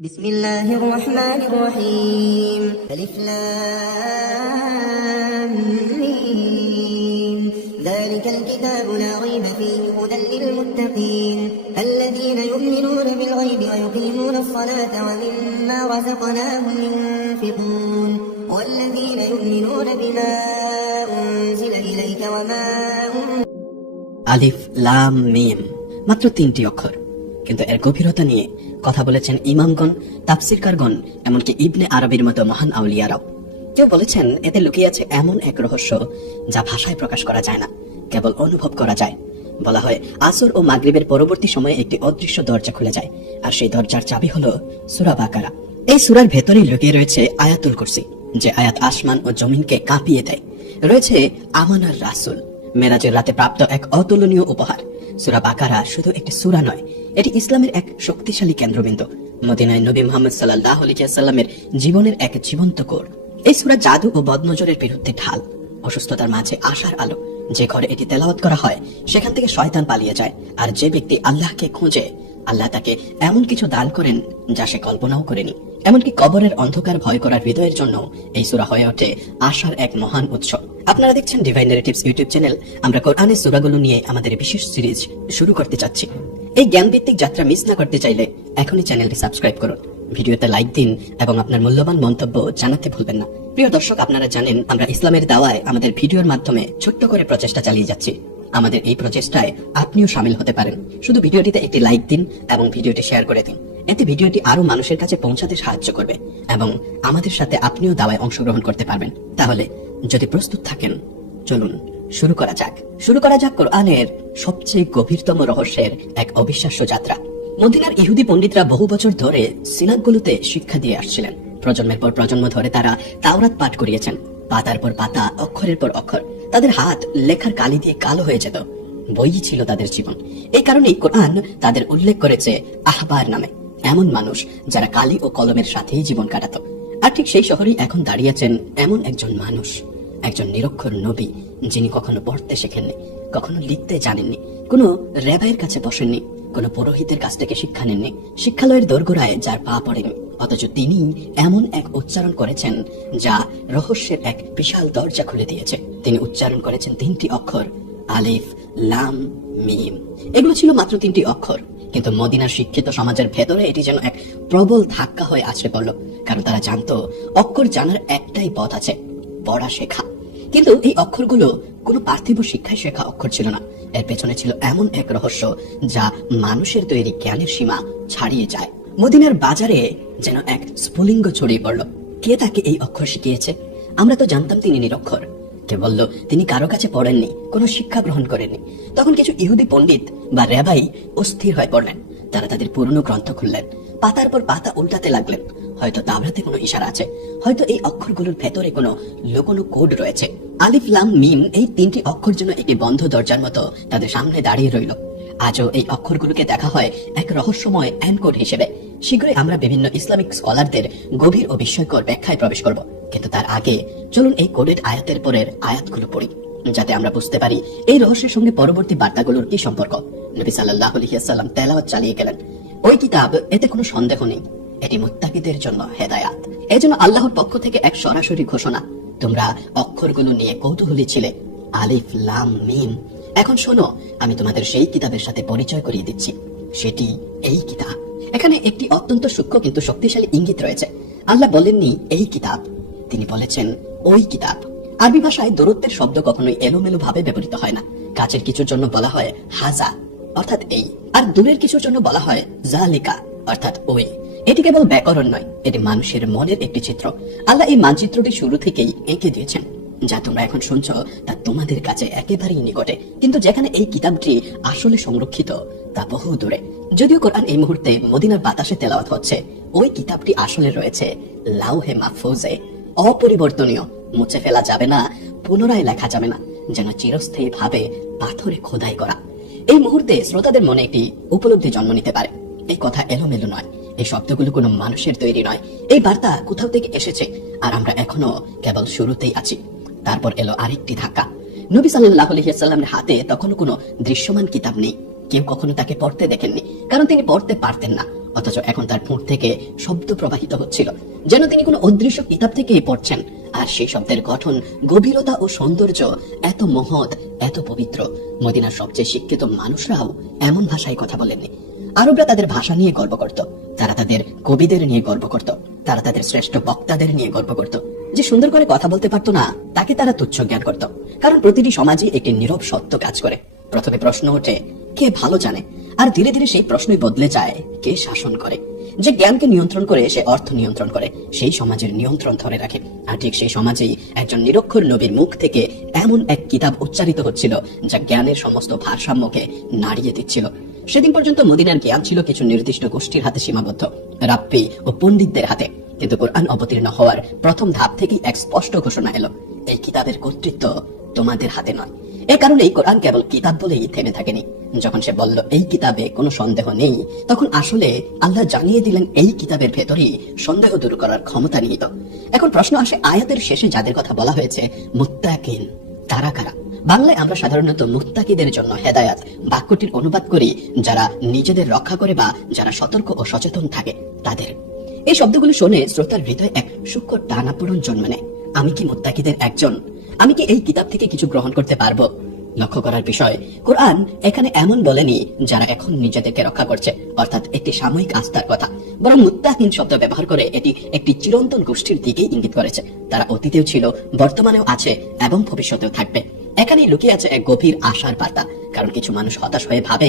بسم الله الرحمن الرحيم ألف لام ميم ذلك الكتاب لا ريب فيه هدى للمتقين الذين يؤمنون بالغيب ويقيمون الصلاة ومما رزقناهم ينفقون والذين يؤمنون بما أنزل إليك وما আলিফ লাম মিম মাত্র 3টি অক্ষর, কিন্তু এর গভীরতা নিয়ে কথা বলেছেন ইমামগণ, তাফসীরকারগণ, এমনকি ইবনে আরবীর মতো মহান আউলিয়ারাও। কেউ বলেছেন এতে লুকিয়ে আছে এমন এক রহস্য যা ভাষায় প্রকাশ করা যায় না, কেবল অনুভব করা যায়। বলা হয় আসর ও মাগরিবের পরবর্তী সময়ে একটি অদৃশ্য দরজা খুলে যায়, আর সেই দরজার চাবি হলো সূরা বাকারা। এই সূরার ভেতরেই লুকিয়ে রয়েছে আয়াতুল কুরসি, যে আয়াত আসমান ও জমিনকে কাঁপিয়ে দেয়। রয়েছে আমানার রাসূল, মেরাজের রাতে প্রাপ্ত এক অতুলনীয় উপহার। সূরা বাকারা শুধু একটি সূরা নয়, এটি ইসলামের এক শক্তিশালী কেন্দ্রবিন্দু, মদিনায় নবী মুহাম্মদ সাল্লাল্লাহু আলাইহি ওয়াসাল্লামের জীবনের এক জীবন্ত কোর। এই সূরা জাদু ও বদনজরের বিরুদ্ধে ঢাল, অসুস্থতার মাঝে আশার আলো। যে ঘরে এটি তেলাওয়াত করা হয় সেখান থেকে শয়তান পালিয়ে যায়, আর যে ব্যক্তি আল্লাহকে খুঁজে আল্লাহ তাকে এমন কিছু দান করেন যা সে কল্পনাও করেনি। এমনকি কবরের অন্ধকার ভয় করার হৃদয়ের জন্য এই সূরা হয়ে ওঠে আশার এক মহান উৎস। আপনারা দেখছেন ডিভাইন ন্যারেটিভস ইউটিউব চ্যানেল। আমরা কোরআনের সূরাগুলো নিয়ে আমাদের বিশেষ সিরিজ শুরু করতে যাচ্ছি। এই জ্ঞানভিত্তিক যাত্রা মিস না করতে চাইলে এখনই চ্যানেলটি সাবস্ক্রাইব করুন, ভিডিওতে লাইক দিন এবং আপনার মূল্যবান মন্তব্য জানাতে ভুলবেন না। প্রিয় দর্শক, আপনারা জানেন আমরা ইসলামের দাওয়ায় আমাদের ভিডিওর মাধ্যমে ছোট্ট করে প্রচেষ্টা চালিয়ে যাচ্ছি। আমাদের এই প্রচেষ্টায় আপনিও শামিল হতে পারেন। শুধু ভিডিওটিতে একটি লাইক দিন এবং ভিডিওটি শেয়ার করে দিন। এতে ভিডিওটি আরো মানুষের কাছে পৌঁছাতে সাহায্য করবে এবং আমাদের সাথে আপনিও দাওয়ায় অংশগ্রহণ করতে পারবেন। তাহলে যদি প্রস্তুত থাকেন, চলুন শুরু করা যাক। শুরু করা যাক কোরআনের সবচেয়ে গভীরতম রহস্যের এক অবিশ্বাস্য যাত্রা। মদিনার ইহুদি পণ্ডিতরা বহু বছর ধরে সিনাগগুলোতে শিক্ষা দিয়ে আসছিলেন। প্রজন্মের পর প্রজন্ম ধরে তারা তাওরাত পাঠ করিয়েছেন, পাতার পর পাতা, অক্ষরের পর অক্ষর। তাদের হাত লেখার কালি দিয়ে কালো হয়ে যেত, বই ছিল তাদের জীবন। এই কারণেই কোরআন তাদের উল্লেখ করেছে আহবার নামে, এমন মানুষ যারা কালি ও কলমের সাথেই জীবন কাটাতো। আর ঠিক সেই শহরেই এখন দাঁড়িয়েছেন এমন একজন মানুষ, একজন নিরক্ষর নবী, যিনি কখনো পড়তে শেখেননি, কখনো লিখতে জানেননি, কোনো রেবাইয়ের কাছে বসেননি, কোনো পুরোহিতের কাছ থেকে শিক্ষা নেননি, শিক্ষালয়ের দোরগোড়ায় যার পা পড়েনি। অথচ তিনি এমন এক উচ্চারণ করেছেন যা রহস্যের এক বিশাল দরজা খুলে দিয়েছে। তিনি উচ্চারণ করেছেন 3টি অক্ষর, আলিফ লাম মিম। এগুলো ছিল মাত্র 3টি অক্ষর, কিন্তু মদিনার শিক্ষিত সমাজের ভেতরে এটি যেন এক প্রবল ধাক্কা হয়ে আছড়ে পড়ল। কারণ তারা জানতো অক্ষর জানার একটাই পথ আছে, পড়া শেখা। কিন্তু এই অক্ষরগুলো কোনো পার্থিব শিক্ষায় শেখা অক্ষর ছিল না। এর পেছনে ছিল এমন এক রহস্য যা মানুষের তৈরি জ্ঞানের সীমা ছাড়িয়ে যায়। মদিনার বাজারে যেন এক স্ফুলিঙ্গ ছড়িয়ে পড়ল। কে তাকে এই অক্ষর শিখিয়েছে? আমরা তো জানতাম তিনি নিরক্ষর। কে বলল তিনি কারো কাছে পড়েননি, কোনো শিক্ষা গ্রহণ করেননি। তখন কিছু ইহুদি পণ্ডিত বা রেবাই অস্থির হয়ে পড়লেন। তারা তাদের পুরনো গ্রন্থ খুললেন, পাতার পর পাতা উল্টাতে লাগলেন। হয়তো তাওরাতে কোনো ইশারা আছে, হয়তো এই অক্ষরগুলোর ভেতরে কোনো লুকোনো কোড রয়েছে। আলিফ লাম মিম, এই 3টি অক্ষর যেন একটি বন্ধ দরজার মতো তাদের সামনে দাঁড়িয়ে রইল। আজও এই অক্ষরগুলোকে দেখা হয় এক রহস্যময় এনকোড হিসেবে। শীঘ্রই আমরা বিভিন্ন ইসলামিক স্কলারদের গভীর ও বিস্ময়কর ব্যাখ্যায় প্রবেশ করব, কিন্তু তার আগে চলুন এই কোডেড আয়াতের পরের আয়াতগুলো পড়ি, যাতে আমরা বুঝতে পারি এই রহস্যের সঙ্গে পরবর্তী বার্তাগুলোর কি সম্পর্ক। নবী সাল্লাল্লাহু আলাইহি ওয়াসাল্লাম তেলাওয়াত চালিয়ে গেলেন। ওই কিতাব, এতে কোনো সন্দেহ নেই, এটি মুত্তাকিদের জন্য হেদায়াত। এজন্য আল্লাহর পক্ষ থেকে এক সরাসরি ঘোষণা। তোমরা অক্ষরগুলো নিয়ে কৌতূহলী ছিলে, আলিফ লাম মিম। এখন শোনো, আমি তোমাদের সেই কিতাবের সাথে পরিচয় করিয়ে দিচ্ছি, সেটি এই কিতাব। এখানে একটি অত্যন্ত সূক্ষ্ম কিন্তু শক্তিশালী ইঙ্গিত রয়েছে। আল্লাহ বলেননি এই কিতাব, তিনি বলেছেন ওই কিতাব। আরবি ভাষায় দূরত্বের শব্দ কখনোই এলোমেলো ভাবে ব্যবহৃত হয় না। কাছের কিছুর জন্য বলা হয় হাজা, অর্থাৎ এই, আর দূরের কিছুর জন্য বলা হয় জালিকা, অর্থাৎ ওই। এটি কেবল ব্যাকরণ নয়, এটি মানুষের মনের একটি চিত্র। আল্লাহ এই মানচিত্রটি শুরু থেকেই এঁকে দিয়েছেন। যা তোমরা এখন শুনছো তা তোমাদের কাছে একেবারেই নিকটে, কিন্তু যেখানে এই কিতাবটি আসলে সংরক্ষিত তা বহু দূরে। যদিও কোরআন এই মুহূর্তে মদিনার বাতাসে তেলাওয়াত হচ্ছে, ওই কিতাবটি আসলে রয়েছে লাউহে মাহফুজে, অপরিবর্তনীয়, মুছে ফেলা যাবে না, পুনরায় লেখা যাবে না, যেন চিরস্থায়ী ভাবে পাথরে খোদাই করা। এই মুহূর্তে শ্রোতাদের মনে একটি উপলব্ধি জন্ম নিতে পারে, এই কথা এলোমেলো নয়, এই শব্দগুলো কোনো মানুষের তৈরি নয়, এই বার্তা কোথাও থেকে এসেছে, আর আমরা এখনো কেবল শুরুতেই আছি। তারপর এলো আরেকটি ধাক্কা। নবী সাল্লাল্লাহু আলাইহি ওয়াসাল্লামের হাতে তখনো কোনো দৃশ্যমান কিতাব নেই। কেউ কখনো তাকে পড়তে দেখেননি, কারণ তিনি পড়তে পারতেন না। অথচ এখন তার ঠোঁট থেকে শব্দ প্রবাহিত হচ্ছিল, যেন তিনি কোনো অদৃশ্য কিতাব থেকেই পড়ছেন। আর সেই শব্দের গঠন, গভীরতা ও সৌন্দর্য এত মহৎ, এত পবিত্র, মদিনার সবচেয়ে শিক্ষিত মানুষরাও এমন ভাষায় কথা বলেননি। আরবরা তাদের ভাষা নিয়ে গর্ব করত, তারা তাদের কবিদের নিয়ে গর্ব করত, তারা তাদের শ্রেষ্ঠ বক্তাদের নিয়ে গর্ব করত। যে সুন্দর করে কথা বলতে পারতো না তাকে তারা তুচ্ছ জ্ঞান করত। কারণ প্রতিটি সমাজে একটি নীরব সত্য কাজ করে। প্রথমে প্রশ্ন ওঠে, কে ভালো জানে? আর ধীরে ধীরে সেই প্রশ্নই বদলে যায়, কে শাসন করে? যে জ্ঞানকে নিয়ন্ত্রণ করে, সে অর্থ নিয়ন্ত্রণ করে, সেই সমাজের নিয়ন্ত্রণ ধরে রাখে। আর ঠিক সেই সমাজেই একজন নিরক্ষর নবীর মুখ থেকে এমন এক কিতাব উচ্চারিত হচ্ছিল যা জ্ঞানের সমস্ত ভারসাম্যকে নাড়িয়ে দিচ্ছিল। সেদিন পর্যন্ত মদিনার জ্ঞান ছিল কিছু নির্দিষ্ট গোষ্ঠীর হাতে সীমাবদ্ধ, রাব্বী ও পণ্ডিতদের হাতে। কিন্তু কোরআন অবতীর্ণ হওয়ার প্রথম ধাপ থেকেই এক স্পষ্ট ঘোষণা এলো, এই কিতাবের কর্তৃত্ব তোমাদের হাতে নয়। এ কারণেই কোরআন কেবল কিতাব বলেই থেমে থাকেনি। যখন সে বলল এই কিতাবে কোনো সন্দেহ নেই, তখন আসলে আল্লাহ জানিয়ে দিলেন এই কিতাবের ভেতরেই সন্দেহ দূর করার ক্ষমতা নিহিত। এখন প্রশ্ন আসে, আয়াতের শেষে যাদের কথা বলা হয়েছে মুত্তাকিন, তারা কারা? বাংলায় আমরা সাধারণত মুত্তাকিদের জন্য হেদায়াত বাক্যটির অনুবাদ করি যারা নিজেদের রক্ষা করে বা যারা সতর্ক ও সচেতন থাকে তাদের। এই শব্দগুলো শুনে শ্রোতার হৃদয়ে এক সূক্ষ্ম টানাপোড়েন জন্ম নেয়। আমি কি মুত্তাকিদের একজন? আমি কি এই কিতাব থেকে কিছু গ্রহণ করতে পারবো? লক্ষ্য করার বিষয়, কোরআন এখানে এমন বলেনি যারা এখন নিজেদেরকে রক্ষা করছে, অর্থাৎ একটি সাময়িক আস্থার কথা, বরং মুত্তাকিন শব্দ ব্যবহার করে এটি একটি চিরন্তন গোষ্ঠীর দিকেই ইঙ্গিত করেছে। তারা অতীতেও ছিল, বর্তমানেও আছে এবং ভবিষ্যতেও থাকবে। এখানেই লুকিয়ে আছে এক গভীর আশার বার্তা। কারণ কিছু মানুষ হতাশ হয়ে ভাবে,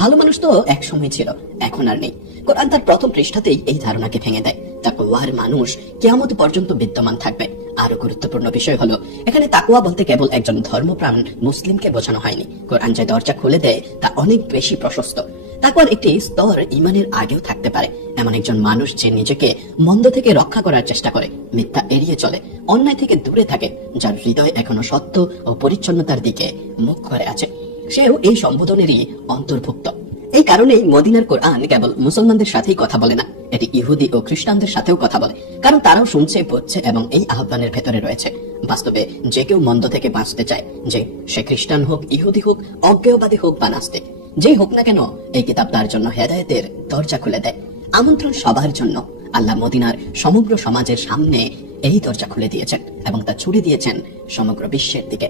ভালো মানুষ তো এক সময় ছিল, এখন আর নেই। কোরআন তার প্রথম পৃষ্ঠাতেই এই ধারণাকে ভেঙে দেয়। তাকওয়ার মানুষ কিয়ামত পর্যন্ত বিদ্যমান থাকবে। আরো গুরুত্বপূর্ণ বিষয় হলো, এখানে তাকওয়া বলতে কেবল একজন ধর্মপ্রাণ মুসলিমকে বোঝানো হয়নি। কোরআন যে দরজা খুলে দেয় তা অনেক বেশি প্রশস্ত। তাকওয়ার একটি স্তর ইমানের আগেও থাকতে পারে। এমন একজন মানুষ যে নিজেকে মন্দ থেকে রক্ষা করার চেষ্টা করে, মিথ্যা এড়িয়ে চলে, অন্যায় থেকে দূরে থাকে, যার হৃদয় এখনো সত্য ও পরিচ্ছন্নতার দিকে মুখ করে আছে, সেও এই সম্বোধনেরই অন্তর্ভুক্ত। এই কারণেই মদিনার কোরআন কেবল মুসলমানদের সাথেই কথা বলে না, এটি ইহুদি ও খ্রিস্টানদের সাথেও কথা বলে। কারণ তারাও শুনছে, বুঝছে এবং এই আহ্বানের ভেতরে রয়েছে। বাস্তবে যে কেউ মন্দ থেকে বাঁচতে চায়, যে সে খ্রিস্টান হোক, ইহুদি হোক, অজ্ঞেয়বাদী হোক বা নাস্তিক, যেই হোক না কেন, এই কিতাব তার জন্য হেদায়েতের দরজা খুলে দেয়। আমন্ত্রণ সবার জন্য। আল্লাহ মদিনার সমগ্র সমাজের সামনে এই দরজা খুলে দিয়েছেন এবং তা ছুড়ে দিয়েছেন সমগ্র বিশ্বের দিকে।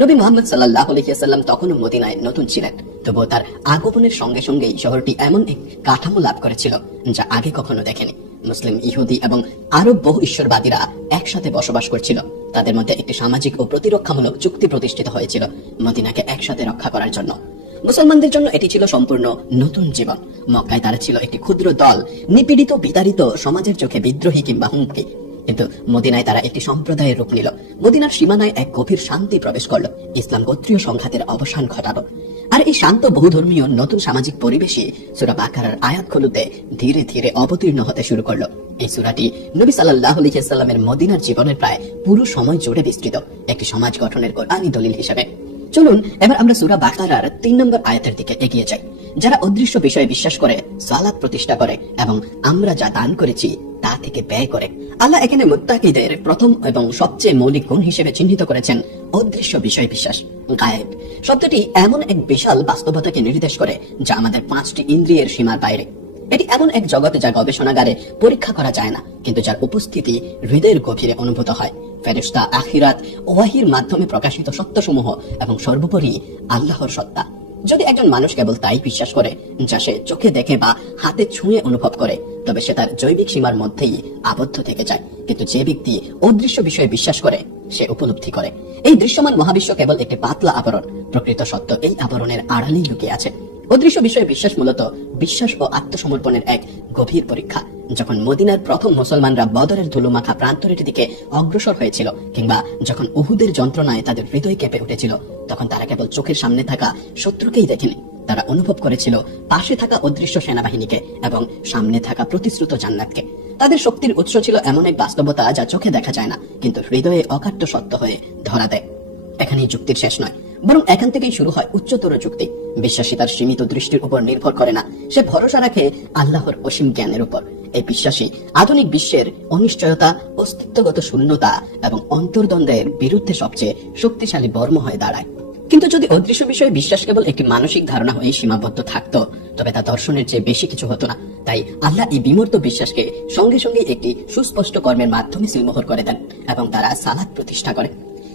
নবী মুহাম্মদ সাল্লাল্লাহু আলাইহি ওয়াসাল্লাম তখনও মদিনায় নতুন ছিলেন, তবুও তার আগমনের সঙ্গে সঙ্গেই শহরটি এমন এক কাঠামো লাভ করেছিল যা আগে কখনো দেখেনি। মুসলিম, ইহুদি এবং আরব বহু ঈশ্বরবাদীরা একসাথে বসবাস করছিল। তাদের মধ্যে একটি সামাজিক ও প্রতিরক্ষামূলক চুক্তি প্রতিষ্ঠিত হয়েছিল মদিনাকে একসাথে রক্ষা করার জন্য। মুসলমানদের জন্য এটি ছিল সম্পূর্ণ নতুন জীবন। মক্কায় তারা ছিল একটি ক্ষুদ্র দল, নিপীড়িত, বিতাড়িত, সমাজের চোখে বিদ্রোহী কিংবা হুমকি। কিন্তু মদিনায় তারা একটি সম্প্রদায়ের রূপ নিল। মদিনার সীমানায় এক গভীর শান্তি প্রবেশ করল। ইসলাম গোত্রীয় সংঘাতের অবসান ঘটালো। আর এই শান্ত বহুধর্মীয় নতুন সামাজিক পরিবেশে সূরা বাকারার আয়াতগুলোতে ধীরে ধীরে অবতীর্ণ হতে শুরু করলো। এই সূরাটি নবী সাল্লাল্লাহু আলাইহি ওয়াসাল্লামের মদিনার জীবনের প্রায় পুরো সময় জুড়ে বিস্তৃত, একটি সমাজ গঠনের কোরআনী দলিল হিসেবে। চলুন এবার আমরা সূরা বাকারার 3 নম্বর আয়াতের দিকে এগিয়ে যাই। যারা অদৃশ্য বিষয়ে বিশ্বাস করে, সালাত প্রতিষ্ঠা করে এবং আমরা যা দান করেছি তা থেকে ব্যয় করে। আল্লাহ এখানে মুত্তাকিদের প্রথম এবং সবচেয়ে মৌলিক গুণ হিসেবে চিহ্নিত করেছেন অদৃশ্য বিষয় বিশ্বাস, গায়েব। শব্দটি এমন এক বিশাল বাস্তবতাকে নির্দেশ করে যা আমাদের 5টি ইন্দ্রিয়ের সীমার বাইরে। এটি এমন এক জগৎ যা গবেষণাগারে পরীক্ষা করা যায় না, কিন্তু যার উপস্থিতি হৃদয়ের গভীরে অনুভূত হয়। ফেরেশতা, আখিরাত, ওয়াহির মাধ্যমে প্রকাশিত সত্যসমূহ এবং সর্বোপরি আল্লাহর সত্তা। যদি একজন মানুষ কেবল তাই বিশ্বাস করে যা সে চোখে দেখে বা হাতে ছুঁয়ে অনুভব করে, তবে সে তার জৈবিক সীমার মধ্যেই আবদ্ধ থেকে যায়। কিন্তু যে ব্যক্তি অদৃশ্য বিষয়ে বিশ্বাস করে, সে উপলব্ধি করে এই দৃশ্যমান মহাবিশ্ব কেবল একটি পাতলা আবরণ। প্রকৃত সত্য এই আবরণের আড়ালেই লুকিয়ে আছে। অদৃশ্য বিষয়ে বিশ্বাস মূলত বিশ্বাস ও আত্মসমর্পণের এক গভীর পরীক্ষা। যখন মদিনার প্রথম মুসলমানরা বদরের ধুলোমাখা প্রান্তরের দিকে অগ্রসর হয়েছিল, কিংবা যখন উহুদের যন্ত্রণায় তাদের হৃদয় কেঁপে উঠেছিল, তখন তারা কেবল চোখের সামনে থাকা শত্রুকেই দেখেনি। তারা অনুভব করেছিল পাশে থাকা অদৃশ্য সেনাবাহিনীকে এবং সামনে থাকা প্রতিশ্রুত জান্নাতকে। তাদের শক্তির উৎস ছিল এমন এক বাস্তবতা যা চোখে দেখা যায় না, কিন্তু হৃদয়ে অকাট্য সত্য হয়ে ধরা দেয়। এখানেই যুক্তির শেষ নয়, বরং এখান থেকেই শুরু হয় উচ্চতর যুক্তি। বিশ্বাসী তার সীমিত দৃষ্টির উপর নির্ভর করে না, সে ভরসা রাখে আল্লাহর অসীম জ্ঞানের উপর। এই বিশ্বাসী আধুনিক বিশ্বের অনিশ্চয়তা, অস্তিত্বগত শূন্যতা এবং অন্তর্দ্বন্দ্বের বিরুদ্ধে সবচেয়ে শক্তিশালী বর্ম হয়ে দাঁড়ায়। কিন্তু যদি অদৃশ্য বিষয়ে বিশ্বাস কেবল একটি মানসিক ধারণা হয়ে সীমাবদ্ধ থাকতো, তবে তা দর্শনের চেয়ে বেশি কিছু হতো না। তাই আল্লাহ এই বিমূর্ত বিশ্বাসকে সঙ্গে সঙ্গে একটি সুস্পষ্ট কর্মের মাধ্যমে সিলমোহর করে দেন এবং তারা সালাত প্রতিষ্ঠা করে।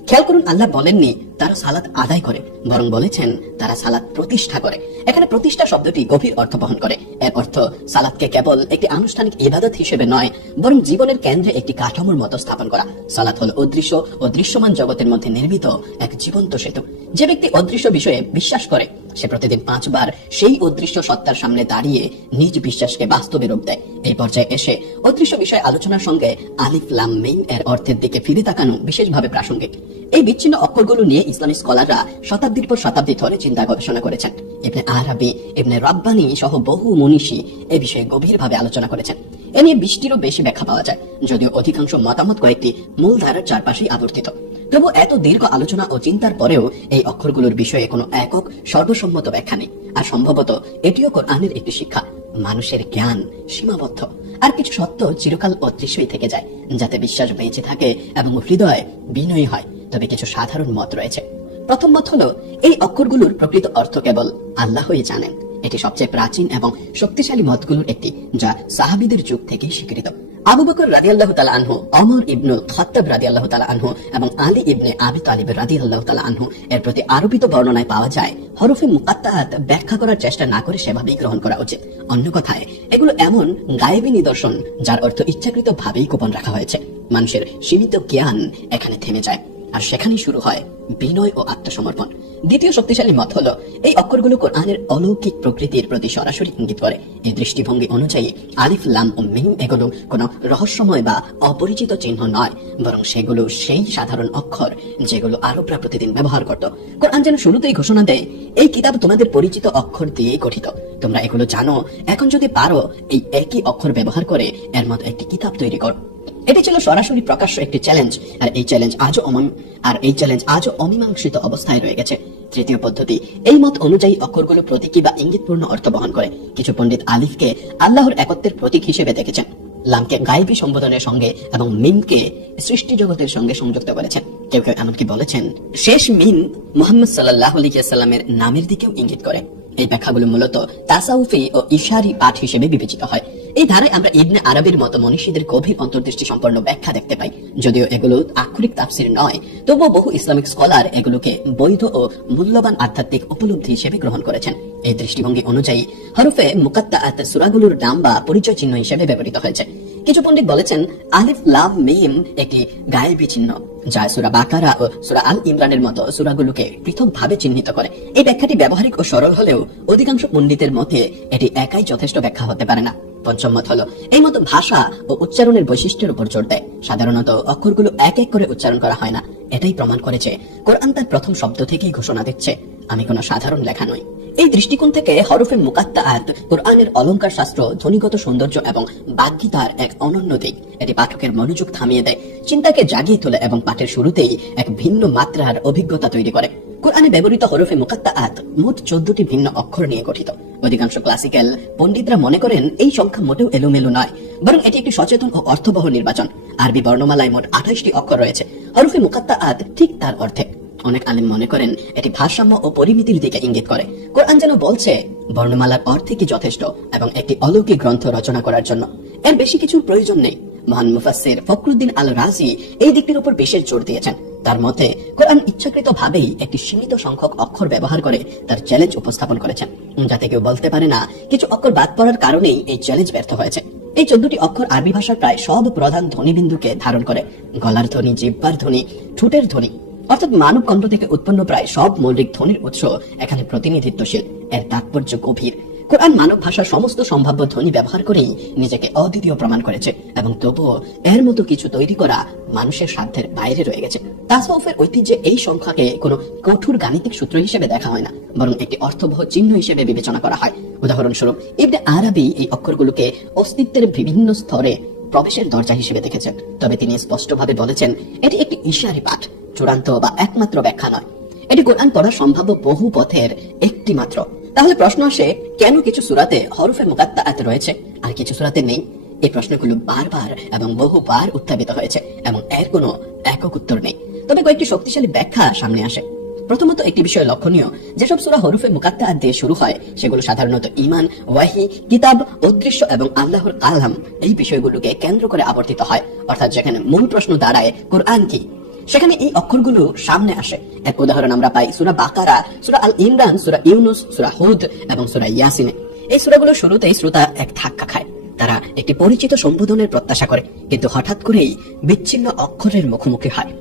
খেয়াল করুন, আল্লাহ বলেননি তারা সালাত আদায় করে, বরং বলেছেন তারা সালাত প্রতিষ্ঠা করে। এখানে প্রতিষ্ঠা শব্দটি গভীর অর্থ বহন করে। এর অর্থ সালাতকে কেবল একটি আনুষ্ঠানিক ইবাদত হিসেবে নয়, বরং জীবনের কেন্দ্রে একটি কাঠামোর মতো স্থাপন করা। সালাত হল অদৃশ্য ও দৃশ্যমান জগতের মধ্যে নির্মিত এক জীবন্ত সেতু। যে ব্যক্তি অদৃশ্য বিষয়ে বিশ্বাস করে, সে প্রতিদিন 5 বার সেই অদৃশ্য সত্তার সামনে দাঁড়িয়ে নিজ বিশ্বাসকে বাস্তবে রূপ দেয়। এই পর্যায়ে এসে অদৃশ্য বিষয় আলোচনার সঙ্গে আলিফ লাম মিম এর অর্থের দিকে ফিরে তাকানো বিশেষভাবে প্রাসঙ্গিক। এই বিচ্ছিন্ন অক্ষরগুলো নিয়ে ইসলামী স্কলাররা শতাব্দীর পর শতাব্দী ধরে চিন্তা গবেষণা করেছেন। ইবনে আরাবী, ইবনে রাব্বানী সহ বহু মনীষী এ বিষয়ে গভীরভাবে আলোচনা করেছেন। এ নিয়ে 20টিরও বেশি ব্যাখ্যা পাওয়া যায়, যদিও অধিকাংশ মতামত কয়েকটি মূল ধারার চারপাশেই আবর্তিত। তবু এত দীর্ঘ আলোচনা ও চিন্তার পরেও এই অক্ষরগুলোর বিষয়ে কোনো একক সর্বসম্মত ব্যাখ্যা নেই। আর সম্ভবত এটিও কোরআনের একটি শিক্ষা। মানুষের জ্ঞান সীমাবদ্ধ, আর কিছু সত্য চিরকাল অদৃশ্যই থেকে যায়, যাতে বিশ্বাস বেঁচে থাকে এবং হৃদয় বিনয়ী হয়। তবে কিছু সাধারণ মত রয়েছে। প্রথম মত হলো, এই অক্ষরগুলোর প্রকৃত অর্থ কেবল আল্লাহই জানেন। এটি সবচেয়ে প্রাচীন এবং শক্তিশালী মতগুলোর একটি, যা সাহাবীদের যুগ থেকেই স্বীকৃত। আবু বকর রাদিয়াল্লাহু তাআলা আনহু, ওমর ইবনে খাত্তাব রাদিয়াল্লাহু তাআলা আনহু এবং আলী ইবনে আবি তালিব রাদিয়াল্লাহু তাআলা আনহু এর প্রতি আরোপিত বর্ণনায় পাওয়া যায়, হরফে মুকাত্তাআত ব্যাখ্যা করার চেষ্টা না করে সেভাবেই গ্রহণ করা উচিত। অন্য কথায়, এগুলো এমন গায়েবী নিদর্শন যার অর্থ ইচ্ছাকৃতভাবেই গোপন রাখা হয়েছে। মানুষের সীমিত জ্ঞান এখানে থেমে যায়, আর সেখানেই শুরু হয় বিনয় ও আত্মসমর্পণ। দ্বিতীয় শক্তিশালী মত হলো, এই অক্ষরগুলো কোরআনের অলৌকিক প্রকৃতির প্রতি সরাসরি ইঙ্গিত করে। এই দৃষ্টিভঙ্গি অনুযায়ী আলিফ লাম ও মিম এগুলো কোনো রহস্যময় বা অপরিচিত চিহ্ন নয়, বরং সেগুলো সেই সাধারণ অক্ষর যেগুলো আরবরা প্রতিদিন ব্যবহার করত। কোরআন যেন শুরুতেই ঘোষণা দেয়, এই কিতাব তোমাদের পরিচিত অক্ষর দিয়েই গঠিত, তোমরা এগুলো জানো। এখন যদি পারো, এই একই অক্ষর ব্যবহার করে এর মতো একটি কিতাব তৈরি করো। এটি ছিল সরাসরি প্রকাশ্য একটি চ্যালেঞ্জ, আর এই চ্যালেঞ্জ আজও অমীমাংসিত অবস্থায় রয়ে গেছে। তৃতীয় পদ্ধতি, এই মত অনুযায়ী অক্ষরগুলো প্রতীকী বা ইঙ্গিতপূর্ণ অর্থ বহন করে। কিছু পণ্ডিত আলিফকে আল্লাহর একত্বের প্রতীক হিসেবে দেখেছেন, লামকে গায়েবী সম্বোধনের সঙ্গে এবং মিমকে সৃষ্টি জগতের সঙ্গে সংযুক্ত করেছেন। কেউ কেউ এমনকি বলেছেন, শেষ মিম মুহাম্মদ সাল্লাল্লাহু আলাইহি ওয়াসাল্লামের নামের দিকেও ইঙ্গিত করে। এই ব্যাখ্যাগুলো মূলত তাসাউফি ও ইশারি পাঠ হিসেবে বিবেচিত হয়। এই ধারায় আমরা ইবনে আরবীর মতো মনীষীদের গভীর অন্তর্দৃষ্টি সম্পন্ন ব্যাখ্যা দেখতে পাই। যদিও এগুলো আক্ষরিক তাফসীর নয়, তবুও বহু ইসলামিক স্কলার এগুলোকে বৈধ ও মূল্যবান আধ্যাত্মিক উপলব্ধি হিসেবে গ্রহণ করেছেন। এই দৃষ্টিভঙ্গি অনুযায়ী হরফে মুকাত্তাআত সূরাগুলোর নাম বা পরিচয় চিহ্ন হিসেবে ব্যবহৃত হয়েছে। কিছু পণ্ডিত বলেছেন, আলিফ লাম মিম একটি গায়েবী চিহ্ন, যা সূরা বাকারা ও সূরা আল ইমরানের মতো সূরাগুলোকে পৃথকভাবে চিহ্নিত করে। এই ব্যাখ্যাটি ব্যবহারিক ও সরল হলেও অধিকাংশ পণ্ডিতের মতে এটি একাই যথেষ্ট ব্যাখ্যা হতে পারে না। পঞ্চম মত হলো, এই মত ভাষা ও উচ্চারণের বৈশিষ্ট্যের উপর জোর দেয়। সাধারণত অক্ষরগুলো এক এক করে উচ্চারণ করা হয় না। এটাই প্রমাণ করেছে কোরআন তার প্রথম শব্দ থেকেই ঘোষণা দিচ্ছে, আমি কোনো সাধারণ লেখা নই। এই দৃষ্টিকোণ থেকে হরফে মুকাত্তাআত কোরআনের অলংকার শাস্ত্র, ধ্বনিগত সৌন্দর্য এবং বাগ্মিতার এক অনন্য দিক। এটি পাঠকের মনোযোগ থামিয়ে দেয়, চিন্তাকে জাগিয়ে তোলে এবং পাঠের শুরুতেই এক ভিন্ন মাত্রার অভিজ্ঞতা তৈরি করে। কোরআনে ব্যবহৃত হরফে মুকাত্তাআত মোট 14টি ভিন্ন অক্ষর নিয়ে গঠিত। অধিকাংশ ক্লাসিক্যাল পণ্ডিতরা মনে করেন এই সংখ্যা মোটেও এলোমেলো নয়, বরং এটি একটি সচেতন ও অর্থবহ নির্বাচন। আরবি বর্ণমালায় মোট 28টি অক্ষর রয়েছে। হরফে মুকাত্তাআত ঠিক তার অর্থে। অনেক আলেম মনে করেন এটি ভারসাম্য ও পরিমিতির দিকে ইঙ্গিত করে। কোরআন যেন বলছে, বর্ণমালার অর্থে কি যথেষ্ট এবং একটি অলৌকিক গ্রন্থ রচনা করার জন্য এর বেশি কিছুর প্রয়োজন নেই। মহান মুফাসসির ফখরুদ্দিন আল রাজি এই দিকটির উপর বিশেষ জোর দিয়েছেন। তার মতে, কোরআন ইচ্ছাকৃতভাবেই একটি সীমিত সংখ্যক অক্ষর ব্যবহার করে তার চ্যালেঞ্জ উপস্থাপন করেছেন, যাতে কেউ বলতে পারে না কিছু অক্ষর বাদ পড়ার কারণেই এই চ্যালেঞ্জ ব্যর্থ হয়েছে। এই 14টি অক্ষর আরবি ভাষার প্রায় সব প্রধান ধ্বনিবিন্দুকে ধারণ করে। গলার ধ্বনি, জিহ্বার ধ্বনি, ঠোঁটের ধ্বনি, অর্থাৎ মানব কণ্ঠ থেকে উৎপন্ন প্রায় সব মৌলিক ধ্বনির উৎস এখানে প্রতিনিধিত্বশীল। এর তাৎপর্য গভীর। কোরআন মানব ভাষার সমস্ত সম্ভাব্য ধ্বনি ব্যবহার করেই নিজেকে অদ্বিতীয় প্রমাণ করেছে, এবং তবুও এর মতো কিছু তৈরি করা মানুষের সাধ্যের বাইরে রয়ে গেছে। তাসাউফের ঐতিহ্যে এই সংখ্যাকে কোনো কঠোর গাণিতিক সূত্র হিসেবে দেখা হয় না, বরং একটি অর্থবহ চিহ্ন হিসেবে বিবেচনা করা হয়। উদাহরণস্বরূপ, ইবনে আরাবী এই অক্ষরগুলোকে অস্তিত্বের বিভিন্ন স্তরে প্রবেশের দরজা হিসেবে দেখেছেন। তবে তিনি স্পষ্টভাবে বলেছেন, এটি একটি ইশারি পাঠ, চূড়ান্ত বা একমাত্র ব্যাখ্যা নয়। এটি কোরআন পড়ার সম্ভাব্য বহু পথের একটি মাত্র। তাহলে প্রশ্ন আসে, কেন কিছু সূরাতে হরফে মুকাত্তাআত রয়েছে আর কিছু সূরাতে নেই? এই প্রশ্নগুলো বারবার এবং বহুবার উত্থাপিত হয়েছে এবং এর কোনো একক উত্তর নেই। তবে কয়েকটি শক্তিশালী ব্যাখ্যা সামনে আসে। প্রথমত একটি বিষয় লক্ষণীয়, যেসব সূরা হরফে মুকাত্তাআত দিয়ে শুরু হয় সেগুলো সাধারণত ঈমান, ওয়াহি, কিতাব, অদৃশ্য এবং আল্লাহর কালাম এই বিষয়গুলোকে কেন্দ্র করে আবর্তিত হয়। অর্থাৎ যেখানে মূল প্রশ্ন দাঁড়ায় কোরআন কি, সেখানে এই অক্ষরগুলো সামনে আসে। এক উদাহরণ আমরা পাই সূরা বাকারা, সূরা আল ইমরান, সূরা ইউনুস, সূরা হুদ এবং সূরা ইয়াসিনে। এই সূরাগুলোর শুরুতেই শ্রোতা এক ধাক্কা খায়। তারা একটি পরিচিত সম্বোধনের প্রত্যাশা করে, কিন্তু হঠাৎ করেই বিচ্ছিন্ন অক্ষরের মুখোমুখি হয়।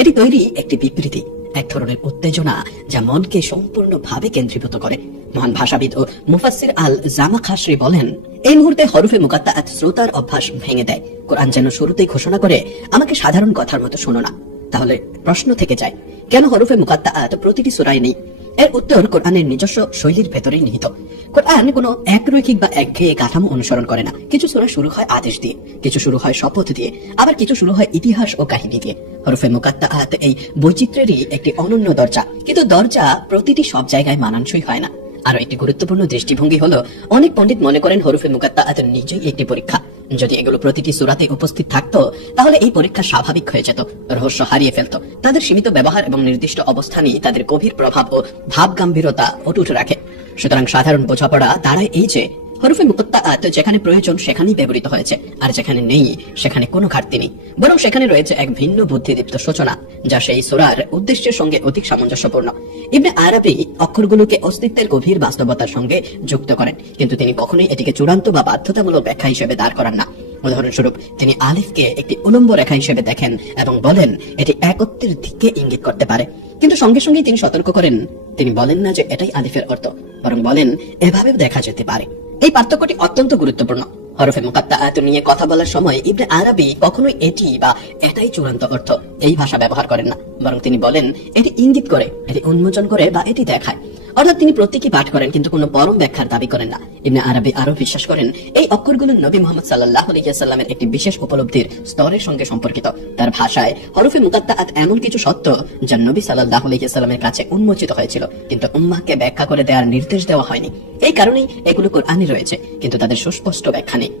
এটি তৈরি একটি বিবৃতি, এক ধরনের উত্তেজনা যা মনকে সম্পূর্ণভাবে কেন্দ্রীভূত করে। মহান ভাষাবিদ ও মুফাসসির আল জামাখাশরি বলেন, এই মুহূর্তে হরফে মুকাত্তাআত শ্রোতার অভ্যাস ভেঙে দেয়। কোরআন যেন শুরুতেই ঘোষণা করে, আমাকে সাধারণ কথার মতো শোনো না। তাহলে প্রশ্ন থেকে যায়, কেন হরফে মুকাত্তাআত প্রতিটি সূরায় নেই? এর উত্তর কোরআনের নিজস্ব শৈলীর ভেতরেই নিহিত। কোরআন কোনো একরৈখিক বা একঘেয়ে কাঠামো অনুসরণ করে না। কিছু সূরা শুরু হয় আদেশ দিয়ে, কিছু শুরু হয় শপথ দিয়ে, আবার কিছু শুরু হয় ইতিহাস ও কাহিনী দিয়ে। হরফে মুকাত্তাআত এই বৈচিত্র্যেরই একটি অনন্য দরজা, কিন্তু দরজা প্রতিটি সব জায়গায় মানানসই হয় না। আরো একটি গুরুত্বপূর্ণ দৃষ্টিভঙ্গি হলো, অনেক পণ্ডিত মনে করেন হরফে মুকাত্তাআত নিজেই একটি পরীক্ষা। যদি এগুলো প্রতিটি সূরাতে উপস্থিত থাকতো তাহলে এই পরীক্ষা স্বাভাবিক হয়ে যেত, রহস্য হারিয়ে ফেলতো। তাদের সীমিত ব্যবহার এবং নির্দিষ্ট অবস্থানই তাদের গভীর প্রভাব ও ভাব গাম্ভীরতা অটুট রাখে। সুতরাং সাধারণ বোঝাপড়া দাঁড়ায় এই যে, হরফে মুকাত্তাআত যেখানে প্রয়োজন সেখানেই ব্যবহৃত হয়েছে, আর যেখানে নেই সেখানে কোনো ঘাটতি নেই, বরং সেখানে রয়েছে এক ভিন্ন বুদ্ধিদীপ্ত সূচনা যা সেই সূরার উদ্দেশ্যের সঙ্গে অধিক সামঞ্জস্যপূর্ণ। ইবনে আরাবী অক্ষরগুলোকে অস্তিত্বের গভীর বাস্তবতার সঙ্গে যুক্ত করেন, কিন্তু তিনি কখনোই এটিকে চূড়ান্ত বা বাধ্যতামূলক ব্যাখ্যা হিসেবে দাঁড় করান না। উদাহরণস্বরূপ, তিনি আলিফকে একটি উলম্ব রেখা হিসেবে দেখেন এবং বলেন এটি একত্বের দিকে ইঙ্গিত করতে পারে, কিন্তু সঙ্গে সঙ্গে তিনি সতর্ক করেন, তিনি বলেন না যে এটাই আলিফের অর্থ, বরং বলেন এভাবেও দেখা যেতে পারে। এই পার্থক্যটি অত্যন্ত গুরুত্বপূর্ণ। হরফে মুকাত্তাআত নিয়ে কথা বলার সময় ইবনে আরাবী কখনোই এটি বা এটাই চূড়ান্ত অর্থ এই ভাষা ব্যবহার করেন না, বরং তিনি বলেন এটি ইঙ্গিত করে, এটি উন্মোচন করে বা এটি দেখায়। অর্থাৎ তিনি প্রত্যেকই পাঠ করেন কিন্তু কোনো পরম ব্যাখ্যার দাবি করেন না। ইবনে আরাবী আরো বিশ্বাস করেন এই অক্ষরগুলো নবী মুহাম্মদ সাল্লাল্লাহু আলাইহি ওয়াসাল্লামের একটি বিশেষ উপলব্ধির স্তরের সঙ্গে সম্পর্কিত। তার ভাষায় হরফে মুকাত্তাআত এমন কিছু সত্য যা নবী সাল্লাল্লাহু আলাইহি ওয়াসাল্লামের কাছে উন্মোচিত হয়েছিল, কিন্তু উম্মাহকে ব্যাখ্যা করে দেওয়ার নির্দেশ দেওয়া হয়নি। এই কারণেই এগুলো কোরআনে রয়েছে, কিন্তু তাদের সুস্পষ্ট ব্যাখ্যা নেই।